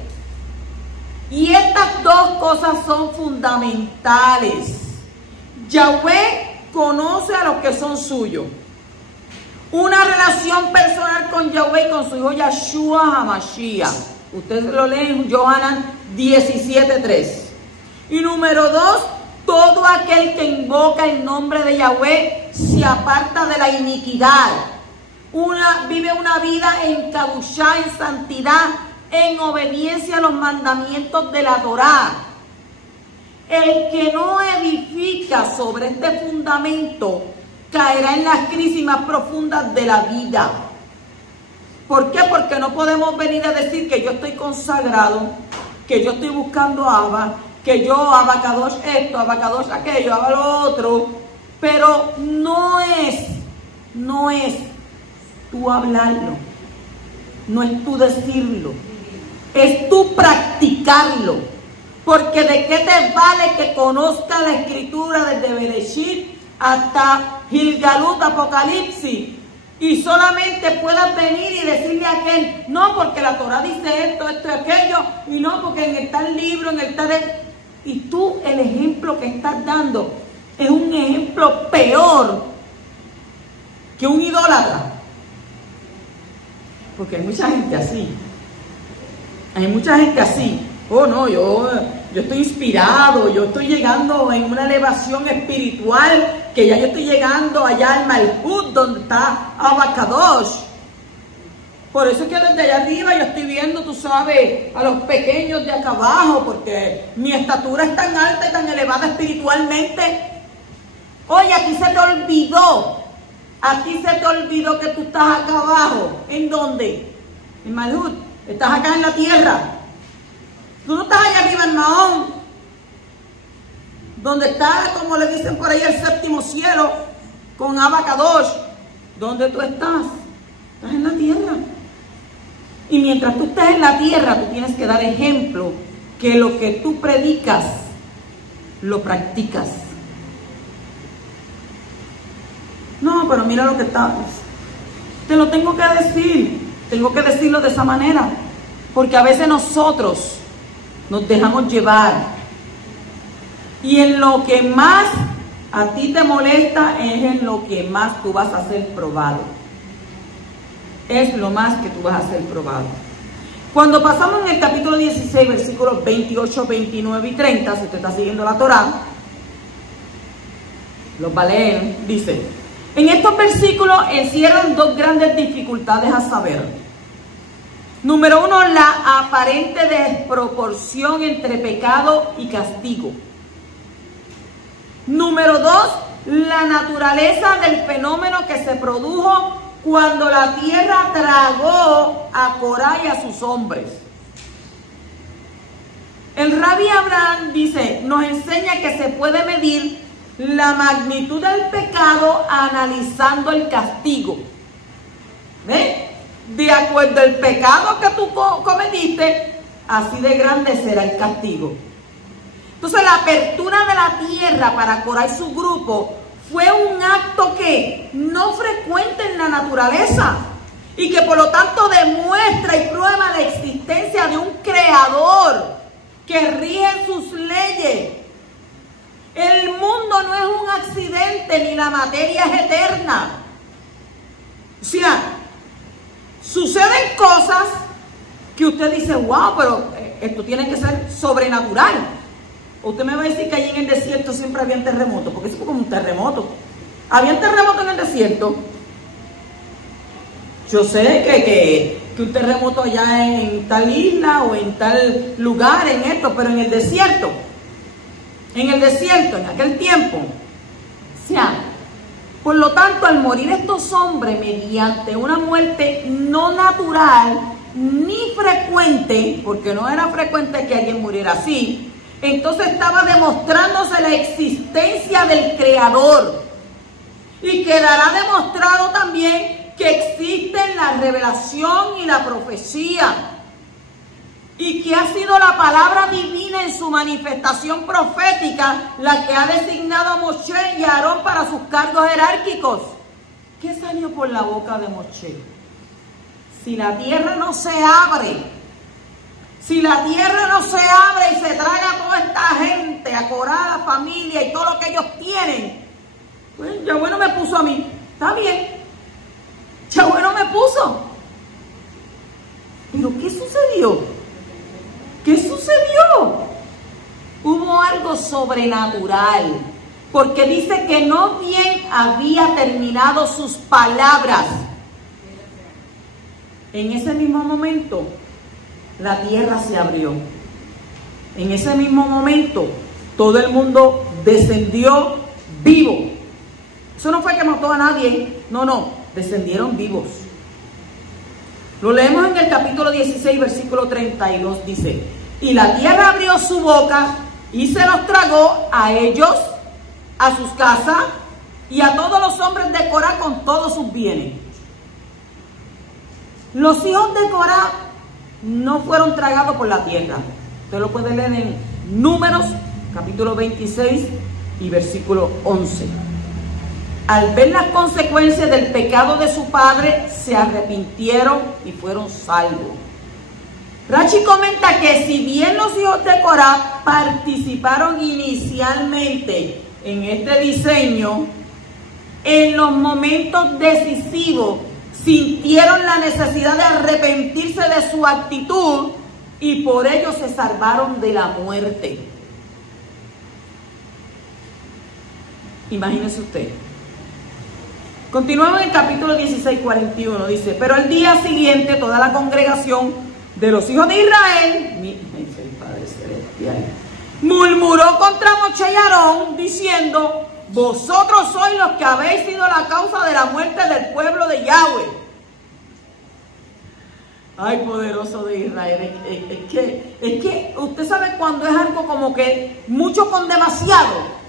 Y estas dos cosas son fundamentales. Yahweh conoce a los que son suyos. Una relación personal con Yahweh y con su hijo Yahshua HaMashiach. Usted lo lee en Yohanan 17:3. Y número 2, todo aquel que invoca el nombre de Yahweh se aparta de la iniquidad. Vive una vida en kadushá, en santidad, en obediencia a los mandamientos de la Torá. El que no edifica sobre este fundamento caerá en las crisis más profundas de la vida. ¿Por qué? Porque no podemos venir a decir que yo estoy consagrado, que yo estoy buscando a Abba, que yo abacadosh esto, abacadosh aquello, haga lo otro, pero no es tú hablarlo, no es tú decirlo, es tú practicarlo. Porque de qué te vale que conozca la escritura desde Bereshit hasta Gilgalut, Apocalipsis, y solamente puedas venir y decirle a aquel: no, porque la Torah dice esto, esto y aquello, y no, porque en el tal libro, en el tal... Y tú, el ejemplo que estás dando es un ejemplo peor que un idólatra. Porque hay mucha gente así. Hay mucha gente así. Oh, no, yo estoy inspirado, yo estoy llegando en una elevación espiritual, que ya yo estoy llegando allá al Malhut, donde está Abacadosh. Por eso es que desde allá arriba yo estoy viendo, tú sabes, a los pequeños de acá abajo, porque mi estatura es tan alta y tan elevada espiritualmente. Oye, a ti se te olvidó que tú estás acá abajo. ¿En dónde? En Malhut. Estás acá en la tierra. Tú no estás allá arriba en Mahón, donde está, como le dicen por ahí, el séptimo cielo, con Abacadosh. ¿Dónde tú estás? Estás en la tierra. Y mientras tú estés en la tierra, tú tienes que dar ejemplo, que lo que tú predicas, lo practicas. No, pero mira lo que está. Te lo tengo que decir. Tengo que decirlo de esa manera. Porque a veces nosotros nos dejamos llevar. Y en lo que más a ti te molesta es en lo que más tú vas a ser probado. Es lo más que tú vas a ser probado. Cuando pasamos en el capítulo 16, versículos 28, 29 y 30, si usted está siguiendo la Torá, los va a leer, dice: en estos versículos encierran dos grandes dificultades a saber. Número 1, la aparente desproporción entre pecado y castigo. Número 2, la naturaleza del fenómeno que se produjo cuando la tierra tragó a Corá y a sus hombres. El Rabbi Abraham dice, nos enseña que se puede medir la magnitud del pecado analizando el castigo. ¿Ves? De acuerdo al pecado que tú cometiste, así de grande será el castigo. Entonces la apertura de la tierra para Corá y su grupo fue un acto que no frecuente en la naturaleza y que por lo tanto demuestra y prueba la existencia de un creador que rige sus leyes. El mundo no es un accidente ni la materia es eterna. O sea, suceden cosas que usted dice, wow, pero esto tiene que ser sobrenatural. Usted me va a decir que allí en el desierto siempre había terremotos, porque eso fue como un terremoto. ¿Había terremoto en el desierto? Yo sé que un terremoto allá en tal isla o en tal lugar, en esto, pero en el desierto, en aquel tiempo, o sea, por lo tanto, al morir estos hombres mediante una muerte no natural ni frecuente, porque no era frecuente que alguien muriera así, entonces estaba demostrándose la existencia del Creador. Y quedará demostrado también que existen la revelación y la profecía. Y que ha sido la palabra divina en su manifestación profética la que ha designado a Moshe y a Aarón para sus cargos jerárquicos. ¿Qué salió por la boca de Moshe? Si la tierra no se abre, y se traga a toda esta gente, a Corá, la familia y todo lo que ellos tienen, pues Yahweh no me puso a mí. Está bien, Yahweh no me puso. Pero ¿qué sucedió? ¿Qué sucedió? Hubo algo sobrenatural, porque dice que no bien había terminado sus palabras. En ese mismo momento, la tierra se abrió. En ese mismo momento, todo el mundo descendió vivo. Eso no fue que mató a nadie, no, descendieron vivos. Lo leemos en el capítulo 16, versículo 32, dice: y la tierra abrió su boca y se los tragó a ellos, a sus casas y a todos los hombres de Corá con todos sus bienes. Los hijos de Corá no fueron tragados por la tierra. Usted lo puede leer en Números, capítulo 26 y versículo 11. Al ver las consecuencias del pecado de su padre, se arrepintieron y fueron salvos. Rashi comenta que si bien los hijos de Corá participaron inicialmente en este diseño, en los momentos decisivos sintieron la necesidad de arrepentirse de su actitud y por ello se salvaron de la muerte. Imagínese usted. Continuamos en el capítulo 16, 41, dice: pero al día siguiente toda la congregación de los hijos de Israel, mi Padre Celestial, murmuró contra Moshe y Aarón, diciendo: vosotros sois los que habéis sido la causa de la muerte del pueblo de Yahweh. Ay, poderoso de Israel, es que usted sabe cuando es algo como que mucho con demasiado.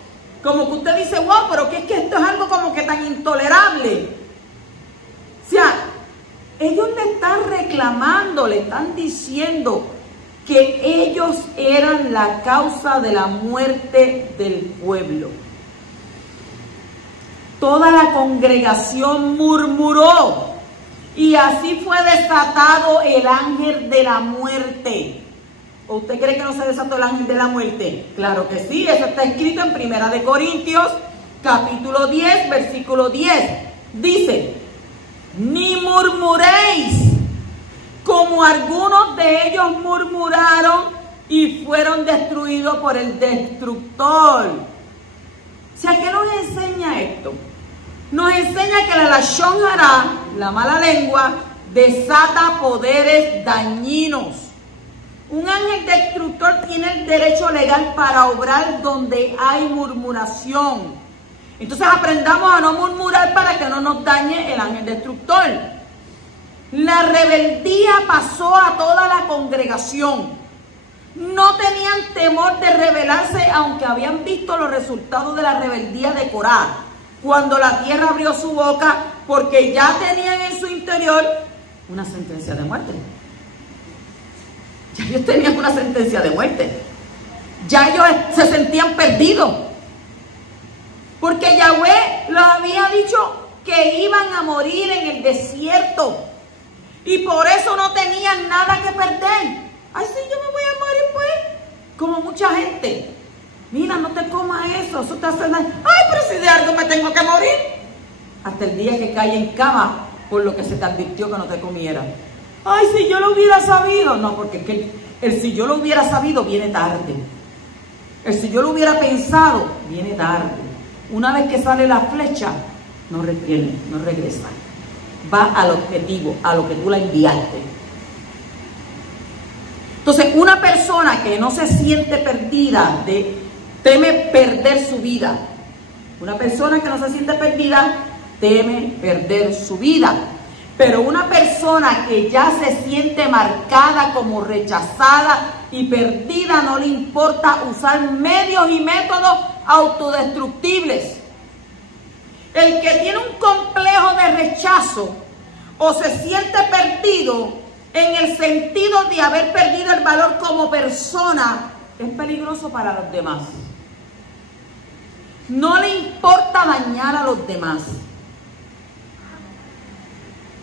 Como que usted dice, wow, pero que es que esto es algo como que tan intolerable. O sea, ellos le están reclamando, le están diciendo que ellos eran la causa de la muerte del pueblo. Toda la congregación murmuró y así fue desatado el ángel de la muerte. ¿O usted cree que no se desató el ángel de la muerte? Claro que sí, eso está escrito en 1 Corintios, capítulo 10, versículo 10. Dice: ni murmuréis, como algunos de ellos murmuraron y fueron destruidos por el destructor. O sea, ¿qué nos enseña esto? Nos enseña que la lashon hará, la mala lengua, desata poderes dañinos. Un ángel destructor tiene el derecho legal para obrar donde hay murmuración. Entonces aprendamos a no murmurar para que no nos dañe el ángel destructor. La rebeldía pasó a toda la congregación. No tenían temor de rebelarse, aunque habían visto los resultados de la rebeldía de Corá, cuando la tierra abrió su boca, porque ya tenían en su interior una sentencia de muerte. Ya ellos tenían una sentencia de muerte. Ya ellos se sentían perdidos. ¿Por Porque Yahweh los había dicho que iban a morir en el desierto. Y por eso no tenían nada que perder. Ay, sí, yo me voy a morir, pues. Como mucha gente. Mira, no te comas eso te hace daño. Ay, pero si de algo me tengo que morir. Hasta el día que cae en cama por lo que se te advirtió que no te comiera. Ay, si yo lo hubiera sabido. No, porque es que el si yo lo hubiera sabido viene tarde. El si yo lo hubiera pensado viene tarde. Una vez que sale la flecha, no retiene, no regresa. Va al objetivo, a lo que tú la enviaste. Entonces, una persona que no se siente perdida, teme perder su vida. Una persona que no se siente perdida, teme perder su vida. Pero una persona que ya se siente marcada como rechazada y perdida, no le importa usar medios y métodos autodestructibles. El que tiene un complejo de rechazo o se siente perdido en el sentido de haber perdido el valor como persona, es peligroso para los demás. No le importa dañar a los demás.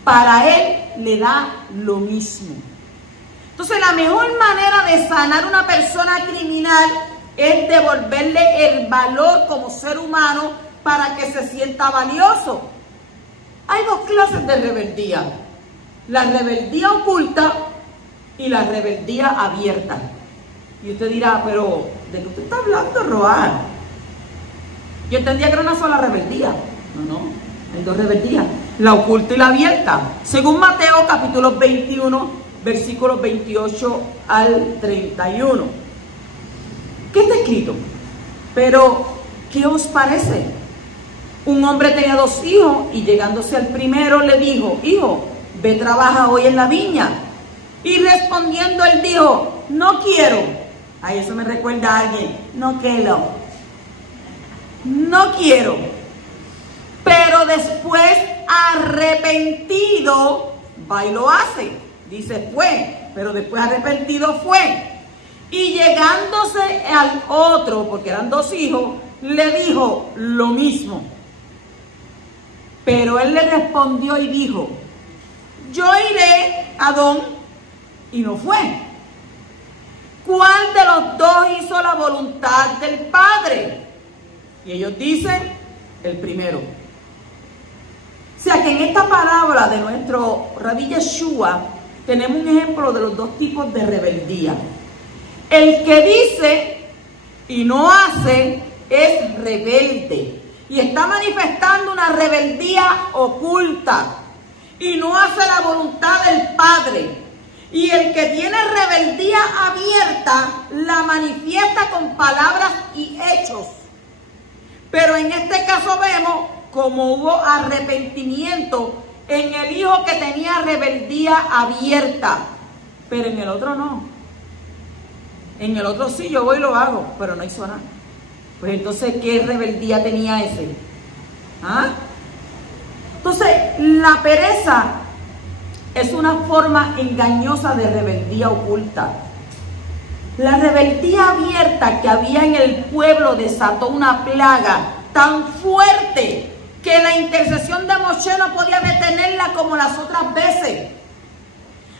Para él le da lo mismo. Entonces, la mejor manera de sanar a una persona criminal es devolverle el valor como ser humano para que se sienta valioso. Hay dos clases de rebeldía: la rebeldía oculta y la rebeldía abierta. Y usted dirá, pero ¿de qué usted está hablando, Roar? Yo entendía que era una sola rebeldía. No, hay dos rebeldías: la oculta y la abierta. Según Mateo capítulo 21, versículos 28 al 31. ¿Qué está escrito? Pero, ¿qué os parece? Un hombre tenía 2 hijos y llegándose al primero le dijo: hijo, ve, trabaja hoy en la viña. Y respondiendo él dijo: no quiero. A eso me recuerda a alguien: no quiero. Pero después, arrepentido, va y lo hace. Dice fue, pero después arrepentido fue. Y llegándose al otro, porque eran 2 hijos, le dijo lo mismo. Pero él le respondió y dijo: yo iré a Adón, y no fue. ¿Cuál de los 2 hizo la voluntad del Padre? Y ellos dicen: el primero. O sea que en esta parábola de nuestro Rabí Yeshua tenemos un ejemplo de los 2 tipos de rebeldía. El que dice y no hace es rebelde y está manifestando una rebeldía oculta y no hace la voluntad del Padre. Y el que tiene rebeldía abierta la manifiesta con palabras y hechos. Pero en este caso vemos como hubo arrepentimiento en el hijo que tenía rebeldía abierta, pero en el otro no. En el otro sí, yo voy y lo hago, pero no hizo nada. Pues entonces, ¿qué rebeldía tenía ese? ¿Ah? Entonces, la pereza es una forma engañosa de rebeldía oculta. La rebeldía abierta que había en el pueblo desató una plaga tan fuerte que la intercesión de Moshe no podía detenerla como las otras veces.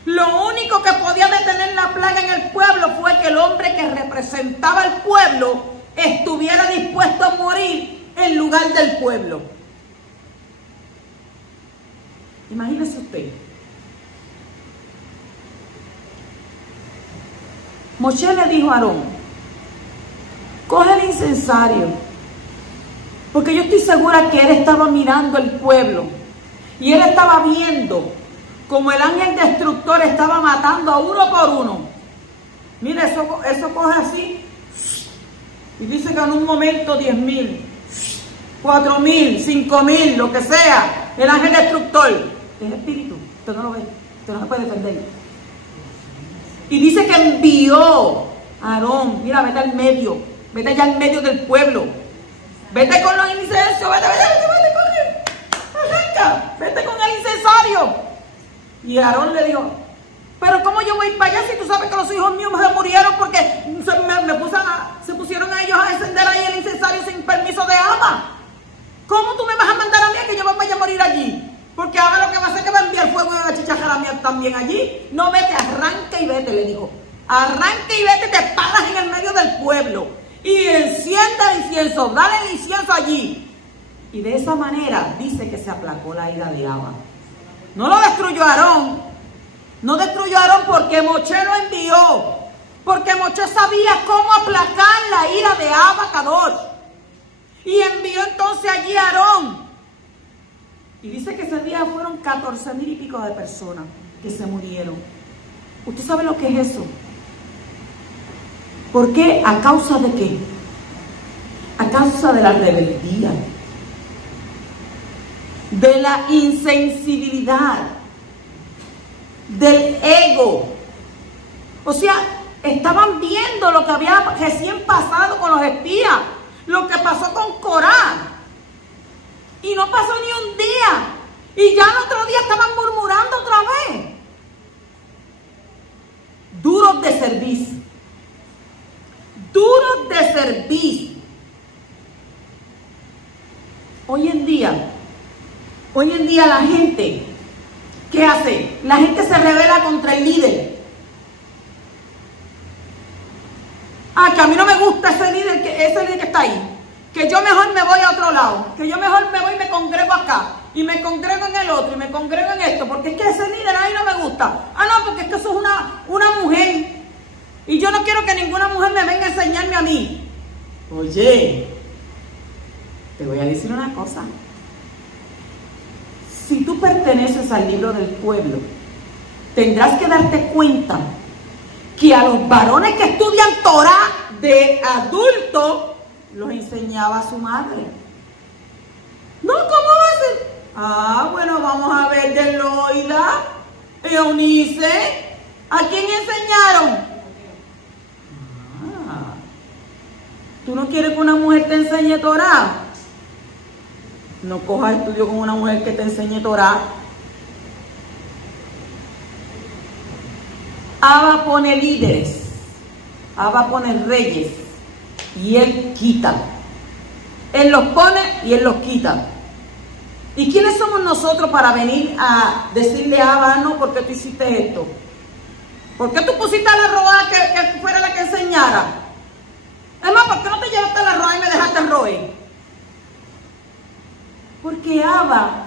Lo único que podía detener la plaga en el pueblo fue que el hombre que representaba al pueblo estuviera dispuesto a morir en lugar del pueblo. Imagínese usted. Moshe le dijo a Aarón: coge el incensario, porque yo estoy segura que él estaba mirando el pueblo y él estaba viendo como el ángel destructor estaba matando a uno por uno. Mira, eso coge así y dice que en un momento 10,000, 4,000, 5,000, lo que sea. El ángel destructor es espíritu, usted no lo ve, usted no se puede defender. Y dice que envió a Aarón: mira, vete al medio, vete allá al medio del pueblo, vete con los incensarios, vete con él, arranca, vete con el incensario. Y Aarón le dijo: pero ¿cómo yo voy a ir para allá si tú sabes que los hijos míos se murieron porque se pusieron a ellos a encender ahí el incensario sin permiso de ama? ¿Cómo tú me vas a mandar a mí a que yo me vaya a morir allí? Porque ahora lo que va a hacer es que va a enviar fuego y va a chichajar a mí también allí. No, vete, arranca y vete, le dijo. Arranca y vete, te paras en el medio del pueblo. Y enciende el incienso, dale el incienso allí. Y de esa manera dice que se aplacó la ira de Abba. No lo destruyó Aarón. No destruyó a Aarón porque Moisés lo envió. Porque Moisés sabía cómo aplacar la ira de Abba Kadosh. Y envió entonces allí a Aarón. Y dice que ese día fueron 14,000 y pico de personas que se murieron. ¿Usted sabe lo que es eso? ¿Por qué? ¿A causa de qué? A causa de la rebeldía, de la insensibilidad, del ego. O sea, estaban viendo lo que había recién pasado con los espías, lo que pasó con Corá. Y no pasó ni un día. Y ya el otro día estaban murmurando otra vez. Duros de servicio. Duros de servicio. Hoy en día la gente, ¿qué hace? La gente se rebela contra el líder. Ah, que a mí no me gusta ese líder que está ahí. Que yo mejor me voy a otro lado. Que yo mejor me voy y me congrego acá. Y me congrego en el otro. Y me congrego en esto. Porque es que ese líder ahí no me gusta. Ah, no, porque es que eso es una mujer. Y yo no quiero que ninguna mujer me venga a enseñarme a mí. Oye, te voy a decir una cosa. Si tú perteneces al libro del pueblo, tendrás que darte cuenta que a los varones que estudian Torah de adultos, los enseñaba su madre. No, ¿cómo va a ser? Ah, bueno, vamos a ver de Loida, Eunice. ¿A quién enseñaron? Ah, ¿tú no quieres que una mujer te enseñe Torah? No cojas estudio con una mujer que te enseñe Torah. Abba pone líderes, Abba pone reyes, y Él quita. Él los pone y Él los quita. ¿Y quiénes somos nosotros para venir a decirle a Abba, no, porque tú hiciste esto? ¿Por qué tú pusiste a la roa que fuera la que enseñara? Es más, ¿por qué no te llevaste a la roa y me dejaste roer? Porque Abba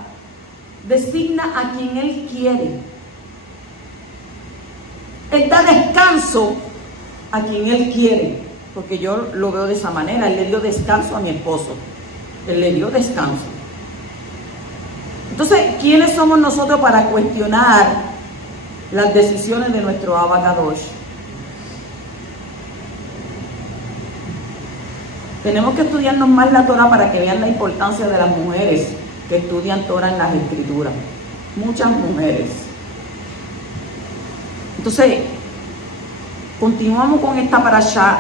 designa a quien Él quiere. Él da descanso a quien Él quiere. Porque yo lo veo de esa manera. Él le dio descanso a mi esposo. Él le dio descanso. Entonces, ¿quiénes somos nosotros para cuestionar las decisiones de nuestro Abba Kadosh? Tenemos que estudiarnos más la Torah para que vean la importancia de las mujeres que estudian Torah en las Escrituras. Muchas mujeres. Entonces, continuamos con esta parashá.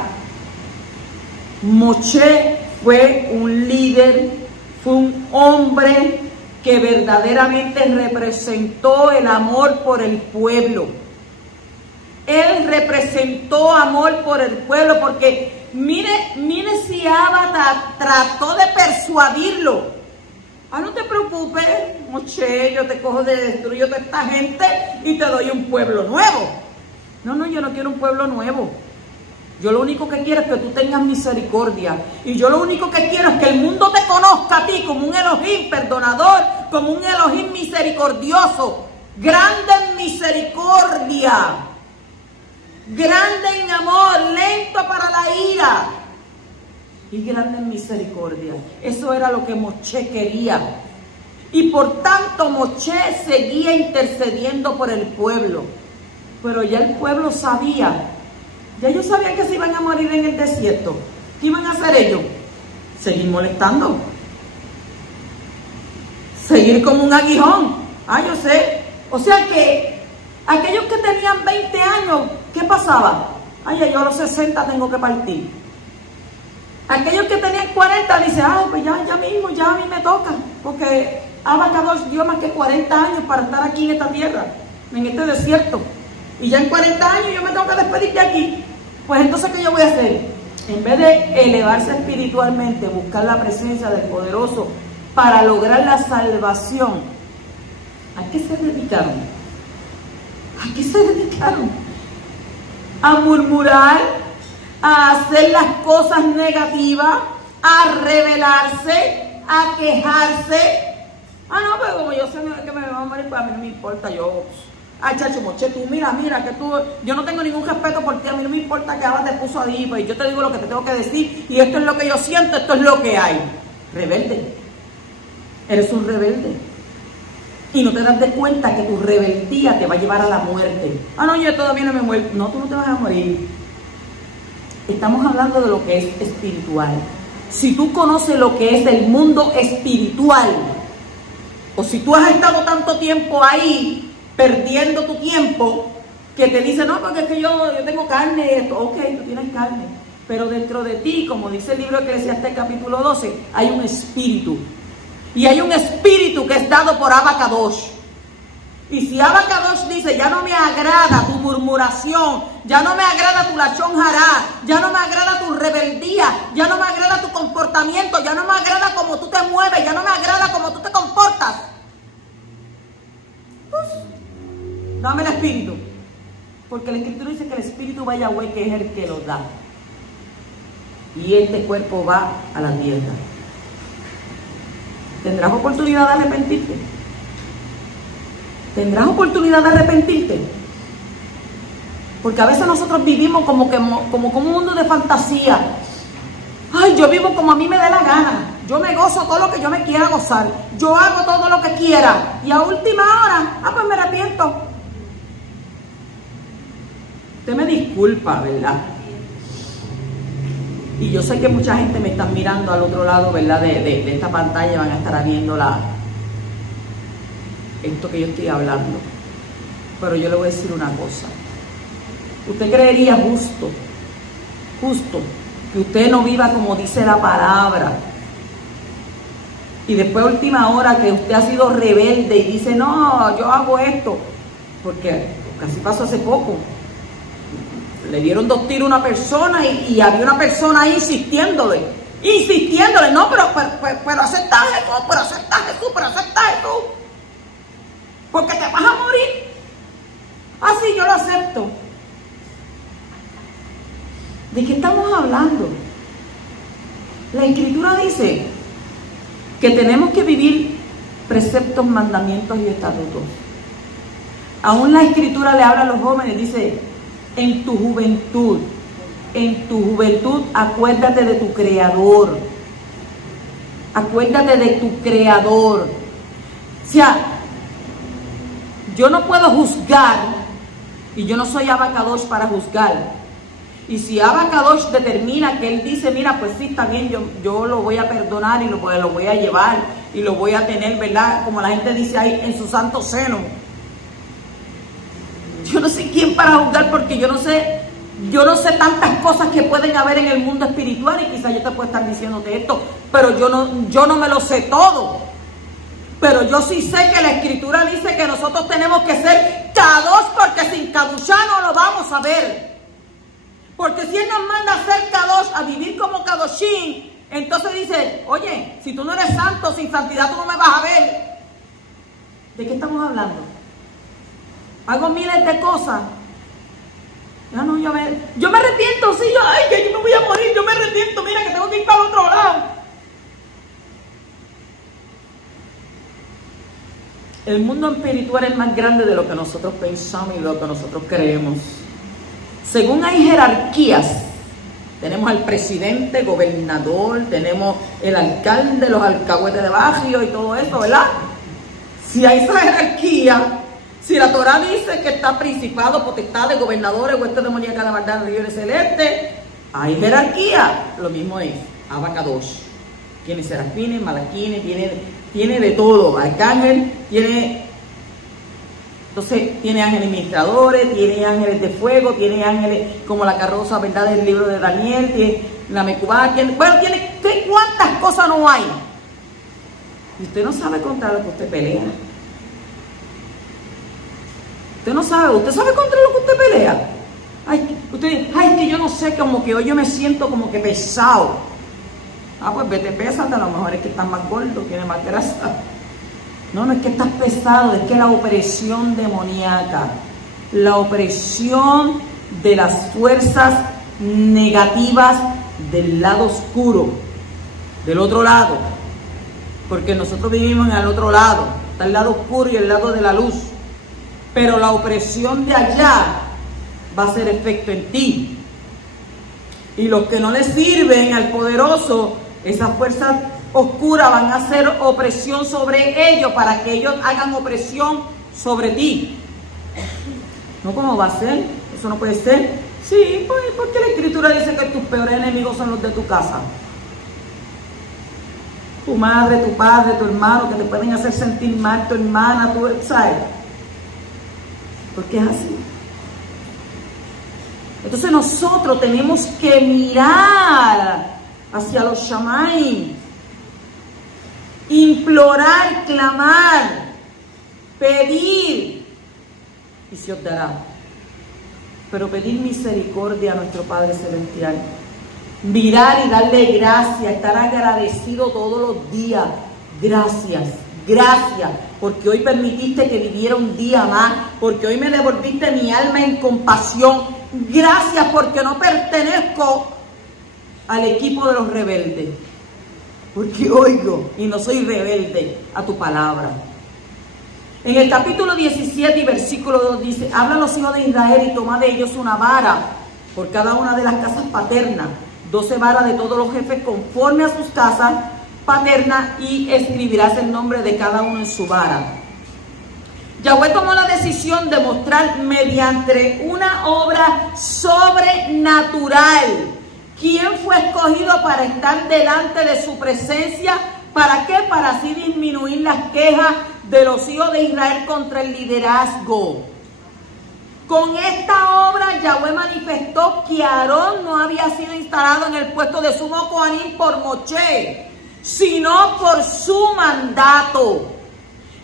Moshe fue un líder, fue un hombre que verdaderamente representó el amor por el pueblo. Él representó amor por el pueblo porque mire si Abba trató de persuadirlo. Ah, no te preocupes, Moshe, yo te cojo destruyo toda esta gente y te doy un pueblo nuevo. No, yo no quiero un pueblo nuevo. Yo lo único que quiero es que tú tengas misericordia. Y yo lo único que quiero es que el mundo te conozca a ti como un Elohim perdonador, como un Elohim misericordioso, grande en misericordia, grande en amor, lento para la ira y grande en misericordia. Eso era lo que Moshe quería. Y por tanto Moshe seguía intercediendo por el pueblo. Pero ya el pueblo sabía. Ya ellos sabían que se iban a morir en el desierto. ¿Qué iban a hacer ellos? Seguir molestando. Seguir como un aguijón. Ah, yo sé. O sea que aquellos que tenían 20 años, ¿qué pasaba? Ay, yo a los 60 tengo que partir. Aquellos que tenían 40 dicen, ay, pues ya mismo, ya a mí me toca. Porque Abba Kadosh dio más que 40 años para estar aquí en esta tierra, en este desierto. Y ya en 40 años yo me tengo que despedir de aquí. Pues entonces, ¿qué yo voy a hacer? En vez de elevarse espiritualmente, buscar la presencia del poderoso para lograr la salvación, ¿a qué se dedicaron? ¿A qué se dedicaron? A murmurar, a hacer las cosas negativas, a rebelarse, a quejarse. Ah, no, pero como yo sé que me va a morir, pues a mí no me importa, yo... Ay, chacho, moche, tú, mira, que tú... Yo no tengo ningún respeto por ti, a mí no me importa que ahora te puso ahí, pues yo te digo lo que te tengo que decir, y esto es lo que yo siento, esto es lo que hay. Rebelde. Eres un rebelde. Y no te das de cuenta que tu rebeldía te va a llevar a la muerte. Ah, no, yo todavía no me muero. No, tú no te vas a morir. Estamos hablando de lo que es espiritual. Si tú conoces lo que es el mundo espiritual, o si tú has estado tanto tiempo ahí, perdiendo tu tiempo, que te dice, no, porque es que yo tengo carne, esto. Ok, tú tienes carne, pero dentro de ti, como dice el libro de Eclesiastés capítulo 12, hay un espíritu, y hay un espíritu que es dado por Abba Kadosh. Y si Abba Kadosh dice, ya no me agrada tu murmuración, ya no me agrada tu lachón hará, ya no me agrada tu rebeldía, ya no me agrada tu comportamiento, ya no me agrada cómo tú te mueves, ya no me agrada cómo tú te comportas, pues, dame el espíritu. Porque la escritura dice que el espíritu va a Yahweh, que es el que lo da. Y este cuerpo va a la tierra. ¿Tendrás oportunidad de arrepentirte? ¿Tendrás oportunidad de arrepentirte? Porque a veces nosotros vivimos como un mundo de fantasía. Ay, yo vivo como a mí me dé la gana. Yo me gozo todo lo que yo me quiera gozar. Yo hago todo lo que quiera. Y a última hora, pues me arrepiento. Usted me disculpa, ¿verdad? Y yo sé que mucha gente me está mirando al otro lado, ¿verdad? De esta pantalla, van a estar viendo esto que yo estoy hablando. Pero yo le voy a decir una cosa. ¿Usted creería justo que usted no viva como dice la palabra? Y después, a última hora, que usted ha sido rebelde y dice, no, yo hago esto. Porque casi pasó hace poco. Le dieron 2 tiros a una persona y había una persona ahí insistiéndole, no, pero acepta a Jesús, pero acepta a Jesús, porque te vas a morir. Ah, sí, yo lo acepto. ¿De qué estamos hablando? La escritura dice que tenemos que vivir preceptos, mandamientos y estatutos. Aún la escritura le habla a los jóvenes, dice, en tu juventud, acuérdate de tu Creador. Acuérdate de tu Creador. O sea, yo no puedo juzgar, y yo no soy Abba Kadosh para juzgar. Y si Abba Kadosh determina que él dice, mira, pues sí, está bien, yo lo voy a perdonar y lo voy a llevar y lo voy a tener, ¿verdad? Como la gente dice ahí, en su santo seno. Yo no sé quién para juzgar, porque yo no sé tantas cosas que pueden haber en el mundo espiritual, y quizás yo te puedo estar diciéndote esto, pero yo no me lo sé todo. Pero yo sí sé que la escritura dice que nosotros tenemos que ser Kadosh, porque sin Kadoshá no lo vamos a ver. Porque si él nos manda a ser Kadosh, a vivir como Kadoshim, entonces dice, oye, si tú no eres santo, sin santidad tú no me vas a ver. ¿De qué estamos hablando? Hago miles de cosas. Ya no, yo me arrepiento, sí, que yo me voy a morir, yo me arrepiento, mira que tengo que ir para el otro lado. El mundo espiritual es más grande de lo que nosotros pensamos y de lo que nosotros creemos. Según hay jerarquías, tenemos al presidente, gobernador, tenemos el alcalde, los alcahuetes de barrio y todo eso, ¿verdad? Si hay esa jerarquía, si la Torah dice que está principado, potestades, gobernadores, huestes demoníacas, la maldad, regiones celestes, hay jerarquía. Lo mismo es Abba Kadosh. Tiene serafines, malaquines, tiene de todo. Arcángel, entonces tiene ángeles administradores, tiene ángeles de fuego, tiene ángeles como la carroza, ¿verdad?, del libro de Daniel, tiene la Mecubá, tiene cuántas cosas no hay. Y usted no sabe contra lo que usted pelea. Usted no sabe, usted sabe contra lo que usted pelea. Usted dice, que yo no sé, como que hoy yo me siento como que pesado. Pues vete, pésate, a lo mejor es que estás más gordo, tienes más grasa. No, no es que estás pesado, es que la opresión demoníaca, la opresión de las fuerzas negativas del lado oscuro, del otro lado, porque nosotros vivimos en el otro lado, está el lado oscuro y el lado de la luz, pero la opresión de allá va a hacer efecto en ti. Y los que no le sirven al poderoso, esas fuerzas oscuras van a hacer opresión sobre ellos para que ellos hagan opresión sobre ti. ¿No? ¿Cómo va a ser? Eso no puede ser. Sí, pues porque la Escritura dice que tus peores enemigos son los de tu casa. Tu madre, tu padre, tu hermano, que te pueden hacer sentir mal, tu hermana, tu, ¿sabes? Porque es así. Entonces nosotros tenemos que mirar hacia los Shammai, implorar, clamar, pedir, y se os dará. Pero pedir misericordia a nuestro Padre Celestial, mirar y darle gracias, estar agradecido todos los días. Gracias, gracias, porque hoy permitiste que viviera un día más, porque hoy me devolviste mi alma en compasión. Gracias porque no pertenezco al equipo de los rebeldes, porque oigo y no soy rebelde a tu palabra. En el capítulo 17 y versículo 2 dice: hablan los hijos de Israel y toma de ellos una vara por cada una de las casas paternas, 12 varas de todos los jefes conforme a sus casas paternas, y escribirás el nombre de cada uno en su vara. Yahweh tomó la decisión de mostrar mediante una obra sobrenatural quién fue escogido para estar delante de su presencia. ¿Para qué? Para así disminuir las quejas de los hijos de Israel contra el liderazgo. Con esta obra Yahweh manifestó que Aarón no había sido instalado en el puesto de sumo coanín por Moshe, sino por su mandato.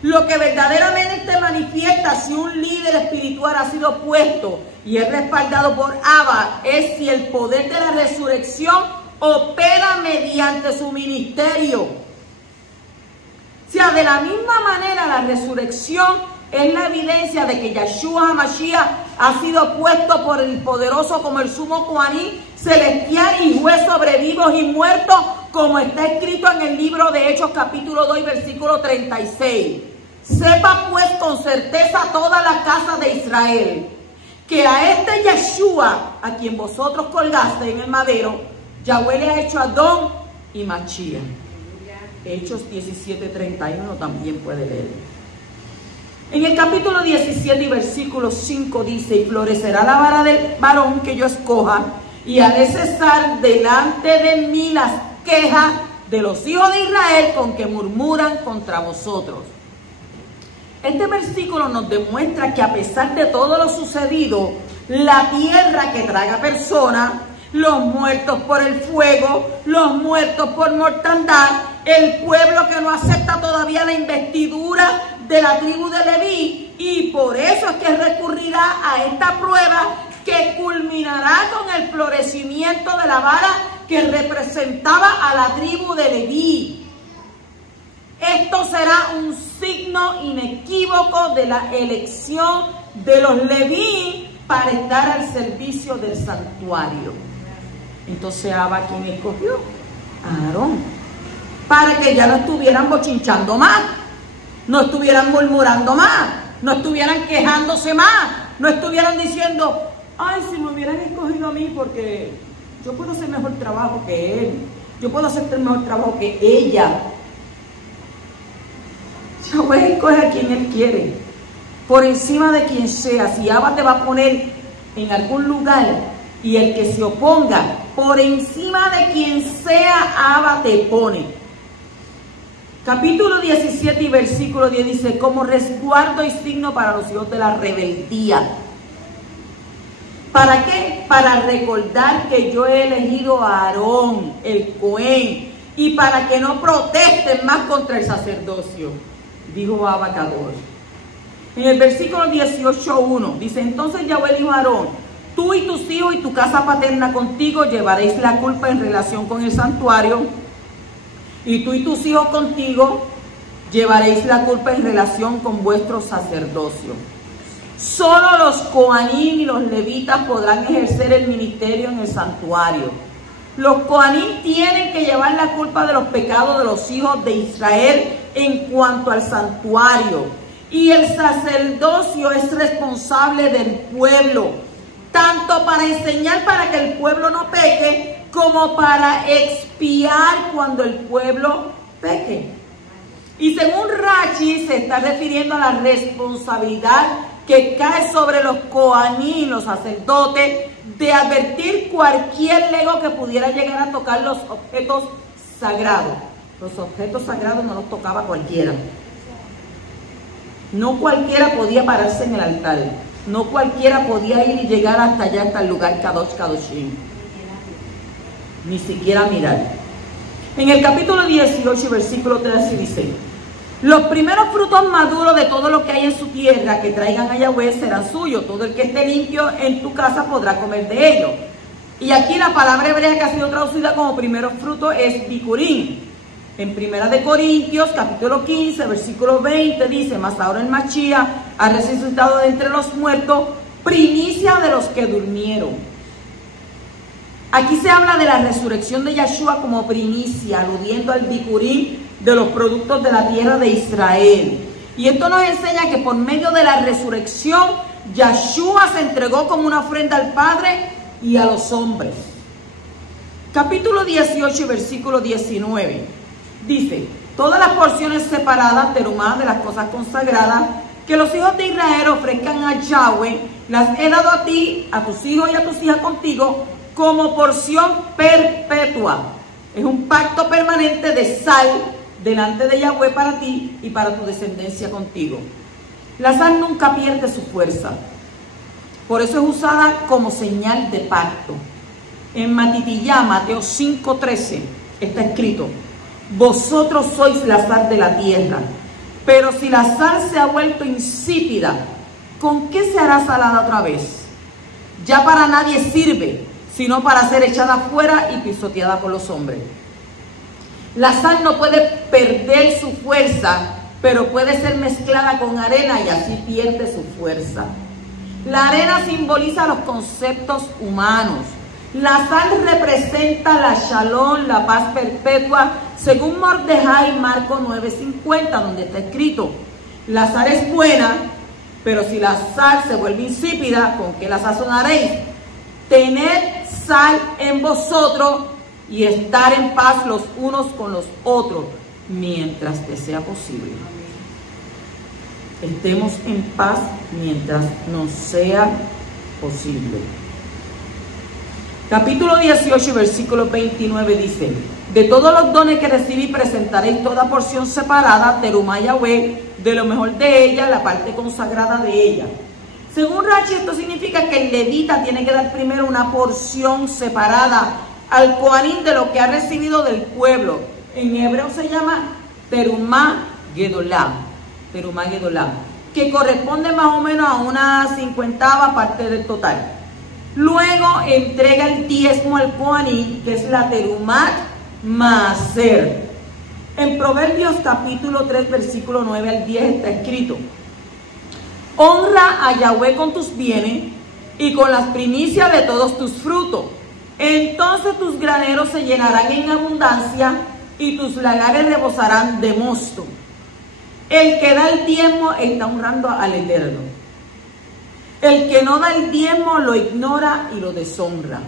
Lo que verdaderamente manifiesta si un líder espiritual ha sido puesto y es respaldado por Abba es si el poder de la resurrección opera mediante su ministerio. O sea, de la misma manera la resurrección es la evidencia de que Yeshua HaMashiach ha sido puesto por el poderoso como el sumo coanín celestial y juez sobre vivos y muertos, como está escrito en el libro de Hechos capítulo 2 versículo 36. Sepa pues con certeza toda la casa de Israel que a este Yeshua, a quien vosotros colgaste en el madero, Yahweh le ha hecho Adón y Mashiach. Hechos 17:31 también puede leer. En el capítulo 17 y versículo 5 dice: y florecerá la vara del varón que yo escoja, y haré cesar delante de mí las quejas de los hijos de Israel con que murmuran contra vosotros. Este versículo nos demuestra que a pesar de todo lo sucedido, la tierra que traga personas, los muertos por el fuego, los muertos por mortandad, el pueblo que no acepta todavía la investidura de la tribu de Leví, y por eso es que recurrirá a esta prueba que culminará con el florecimiento de la vara que representaba a la tribu de Leví. Esto será un signo inequívoco de la elección de los Leví para estar al servicio del santuario. Entonces Abba, ¿quién escogió? A Aarón, para que ya no estuvieran bochinchando más, no estuvieran murmurando más, no estuvieran quejándose más, no estuvieran diciendo: ay, si me hubieran escogido a mí, porque yo puedo hacer mejor trabajo que él, yo puedo hacer el mejor trabajo que ella. Yahweh escoge a quien él quiere, por encima de quien sea. Si Abba te va a poner en algún lugar, y el que se oponga, por encima de quien sea, Abba te pone. Capítulo 17 y versículo 10 dice: como resguardo y signo para los hijos de la rebeldía. ¿Para qué? Para recordar que yo he elegido a Aarón, el Cohen, y para que no protesten más contra el sacerdocio, dijo Abacador. En el versículo 18:1 dice: entonces Yahweh dijo a Aarón: tú y tus hijos y tu casa paterna contigo llevaréis la culpa en relación con el santuario y tú y tus hijos contigo llevaréis la culpa en relación con vuestro sacerdocio. Solo los Coanín y los levitas podrán ejercer el ministerio en el santuario. Los Coanín tienen que llevar la culpa de los pecados de los hijos de Israel en cuanto al santuario. Y el sacerdocio es responsable del pueblo, tanto para enseñar para que el pueblo no peque, como para expiar cuando el pueblo peque. Y según Rashi, se está refiriendo a la responsabilidad que cae sobre los Coanín, los sacerdotes, de advertir cualquier lego que pudiera llegar a tocar los objetos sagrados. Los objetos sagrados no los tocaba cualquiera. No cualquiera podía pararse en el altar. No cualquiera podía ir y llegar hasta allá, hasta el lugar Kadosh Kadoshim. Ni siquiera mirar. En el capítulo 18, versículo 13 dice: los primeros frutos maduros de todo lo que hay en su tierra que traigan a Yahweh serán suyos. Todo el que esté limpio en tu casa podrá comer de ellos. Y aquí la palabra hebrea que ha sido traducida como primeros frutos es bikurim. En 1 Corintios, capítulo 15, versículo 20, dice: mas ahora el Mashiach ha resucitado de entre los muertos, primicia de los que durmieron. Aquí se habla de la resurrección de Yahshua como primicia, aludiendo al bikurim de los productos de la tierra de Israel. Y esto nos enseña que por medio de la resurrección, Yahshua se entregó como una ofrenda al Padre y a los hombres. Capítulo 18, versículo 19, dice: todas las porciones separadas, terumá, de las cosas consagradas, que los hijos de Israel ofrezcan a Yahweh, las he dado a ti, a tus hijos y a tus hijas contigo, como porción perpetua. Es un pacto permanente de sal delante de Yahweh para ti y para tu descendencia contigo. La sal nunca pierde su fuerza. Por eso es usada como señal de pacto. En Matitiyá, Mateo 5:13, está escrito: vosotros sois la sal de la tierra. Pero si la sal se ha vuelto insípida, ¿con qué se hará salada otra vez? Ya para nadie sirve, sino para ser echada fuera y pisoteada por los hombres. La sal no puede perder su fuerza, pero puede ser mezclada con arena y así pierde su fuerza. La arena simboliza los conceptos humanos. La sal representa la shalom, la paz perpetua, según Mordejai, Marcos 9:50, donde está escrito: la sal es buena, pero si la sal se vuelve insípida, ¿con qué la sazonaréis? Tened sal en vosotros y estar en paz los unos con los otros, mientras que sea posible. Estemos en paz mientras nos sea posible. Capítulo 18, versículo 29 dice: de todos los dones que recibí presentaréis toda porción separada, terumá Yahweh, de lo mejor de ella, la parte consagrada de ella. Según Rashi, esto significa que el levita tiene que dar primero una porción separada al Coanín de lo que ha recibido del pueblo. En hebreo se llama terumá gedolá, que corresponde más o menos a una 50ª parte del total. Luego entrega el diezmo al Coanín, que es la terumat maaser. En Proverbios capítulo 3, versículo 9 al 10 está escrito: honra a Yahweh con tus bienes y con las primicias de todos tus frutos. Entonces tus graneros se llenarán en abundancia y tus lagares rebosarán de mosto. El que da el diezmo está honrando al Eterno. El que no da el diezmo lo ignora y lo deshonra.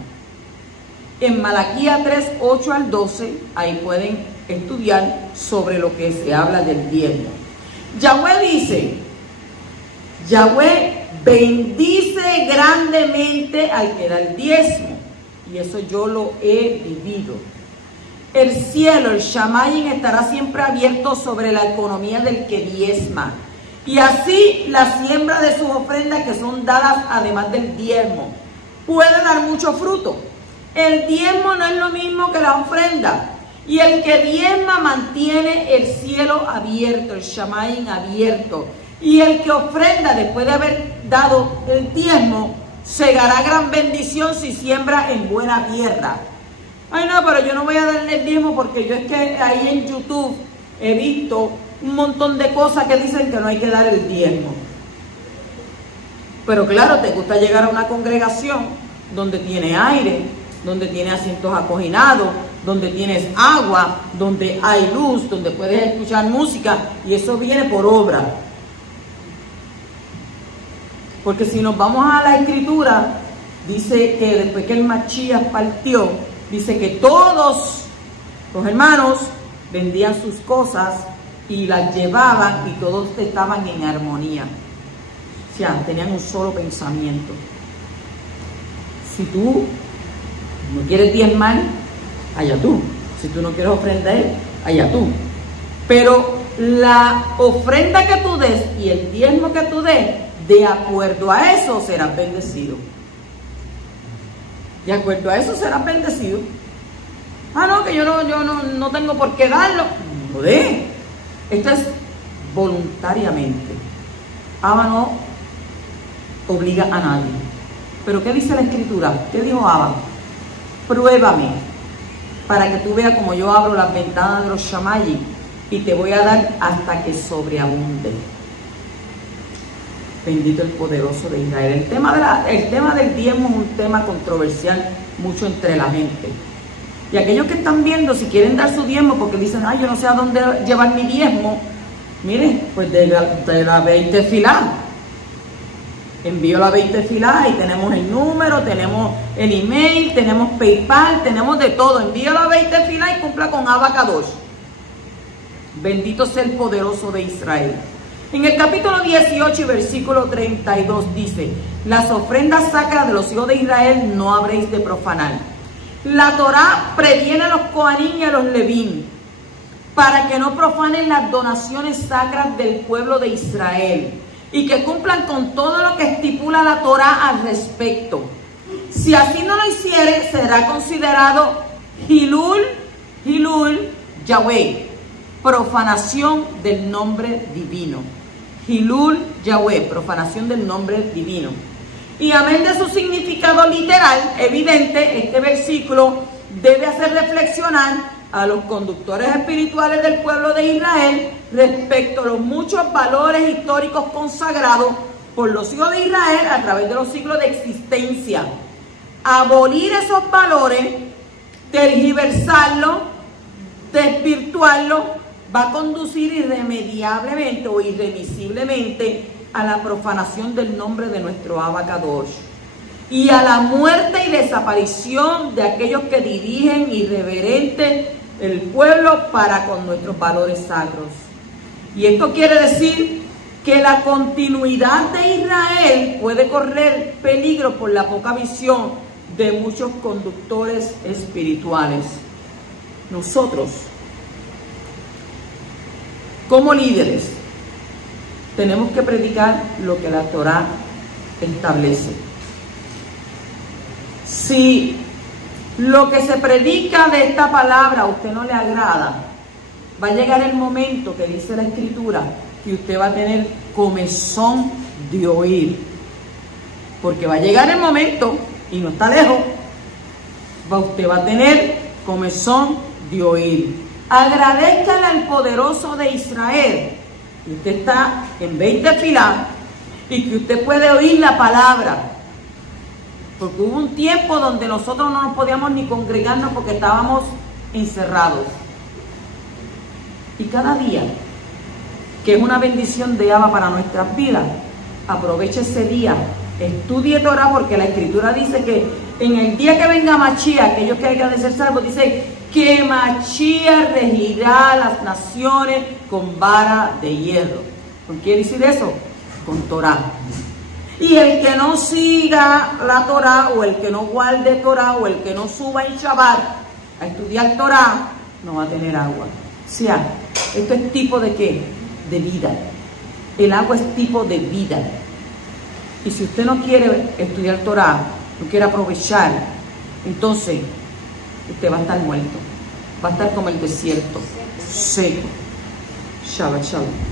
En Malaquías 3, 8 al 12, ahí pueden estudiar sobre lo que se habla del diezmo. Yahweh dice: Yahweh bendice grandemente al que da el diezmo. Y eso yo lo he vivido. El cielo, el Shamayim, estará siempre abierto sobre la economía del que diezma. Y así la siembra de sus ofrendas que son dadas además del diezmo puede dar mucho fruto. El diezmo no es lo mismo que la ofrenda. Y el que diezma mantiene el cielo abierto, el Shamayim abierto. Y el que ofrenda después de haber dado el diezmo, segará gran bendición si siembra en buena tierra. Ay, no, pero yo no voy a darle el diezmo porque yo es que ahí en YouTube he visto un montón de cosas que dicen que no hay que dar el diezmo. Pero claro, te gusta llegar a una congregación donde tiene aire, donde tiene asientos acoginados, donde tienes agua, donde hay luz, donde puedes escuchar música, y eso viene por obra. Porque si nos vamos a la escritura, dice que después que el Machías partió, dice que todos los hermanos vendían sus cosas y las llevaban y todos estaban en armonía. O sea, tenían un solo pensamiento. Si tú no quieres diezmar, allá tú. Si tú no quieres ofrendar, allá tú. Pero la ofrenda que tú des y el diezmo que tú des, de acuerdo a eso serás bendecido. De acuerdo a eso serás bendecido. Ah, no, que yo no tengo por qué darlo. No dé. Esto es voluntariamente. Abba no obliga a nadie. Pero ¿qué dice la escritura? ¿Qué dijo Abba? Pruébame para que tú veas como yo abro las ventanas de los Shamayim y te voy a dar hasta que sobreabunde. Bendito el poderoso de Israel. El tema del diezmo es un tema controversial mucho entre la gente. Y aquellos que están viendo, si quieren dar su diezmo porque dicen, ay, yo no sé a dónde llevar mi diezmo, miren, pues de la 20 filá. Envío la 20 filá y tenemos el número, tenemos el email, tenemos PayPal, tenemos de todo. Envío la 20 filá y cumpla con Abba Kadosh. Bendito sea el poderoso de Israel. En el capítulo 18 y versículo 32 dice, las ofrendas sacras de los hijos de Israel no habréis de profanar. La Torá previene a los Cohanim y a los Levín para que no profanen las donaciones sacras del pueblo de Israel y que cumplan con todo lo que estipula la Torá al respecto. Si así no lo hiciere, será considerado Hilul Yahweh, profanación del nombre divino. Hilul Yahweh, profanación del nombre divino. Y amén de su significado literal, evidente, este versículo debe hacer reflexionar a los conductores espirituales del pueblo de Israel respecto a los muchos valores históricos consagrados por los hijos de Israel a través de los siglos de existencia. Abolir esos valores, tergiversarlos, desvirtuarlos, va a conducir irremediablemente o irremisiblemente a la profanación del nombre de nuestro Abba Kadosh y a la muerte y desaparición de aquellos que dirigen irreverente el pueblo para con nuestros valores sacros. Y esto quiere decir que la continuidad de Israel puede correr peligro por la poca visión de muchos conductores espirituales. Nosotros, como líderes, tenemos que predicar lo que la Torá establece. Si lo que se predica de esta palabra a usted no le agrada, va a llegar el momento que dice la Escritura que usted va a tener comezón de oír. Porque va a llegar el momento, y no está lejos, usted va a tener comezón de oír. Agradezcale al poderoso de Israel que usted está en 20 filá y que usted puede oír la palabra. Porque hubo un tiempo donde nosotros no nos podíamos ni congregarnos porque estábamos encerrados. Y cada día, que es una bendición de Abba para nuestras vidas, aproveche ese día, estudie Torah, porque la Escritura dice que en el día que venga Machías, aquellos que hayan de ser salvos, dice que Machías regirá las naciones con vara de hierro. ¿Con qué quiere decir eso? Con Torah. Y el que no siga la Torah, o el que no guarde Torah, o el que no suba en Shabbat a estudiar Torah, no va a tener agua. O sea, esto es tipo de ¿qué? De vida. El agua es tipo de vida. Y si usted no quiere estudiar Torah, no quiere aprovechar, entonces usted va a estar muerto. Va a estar como el desierto, seco. Shabbat shalom.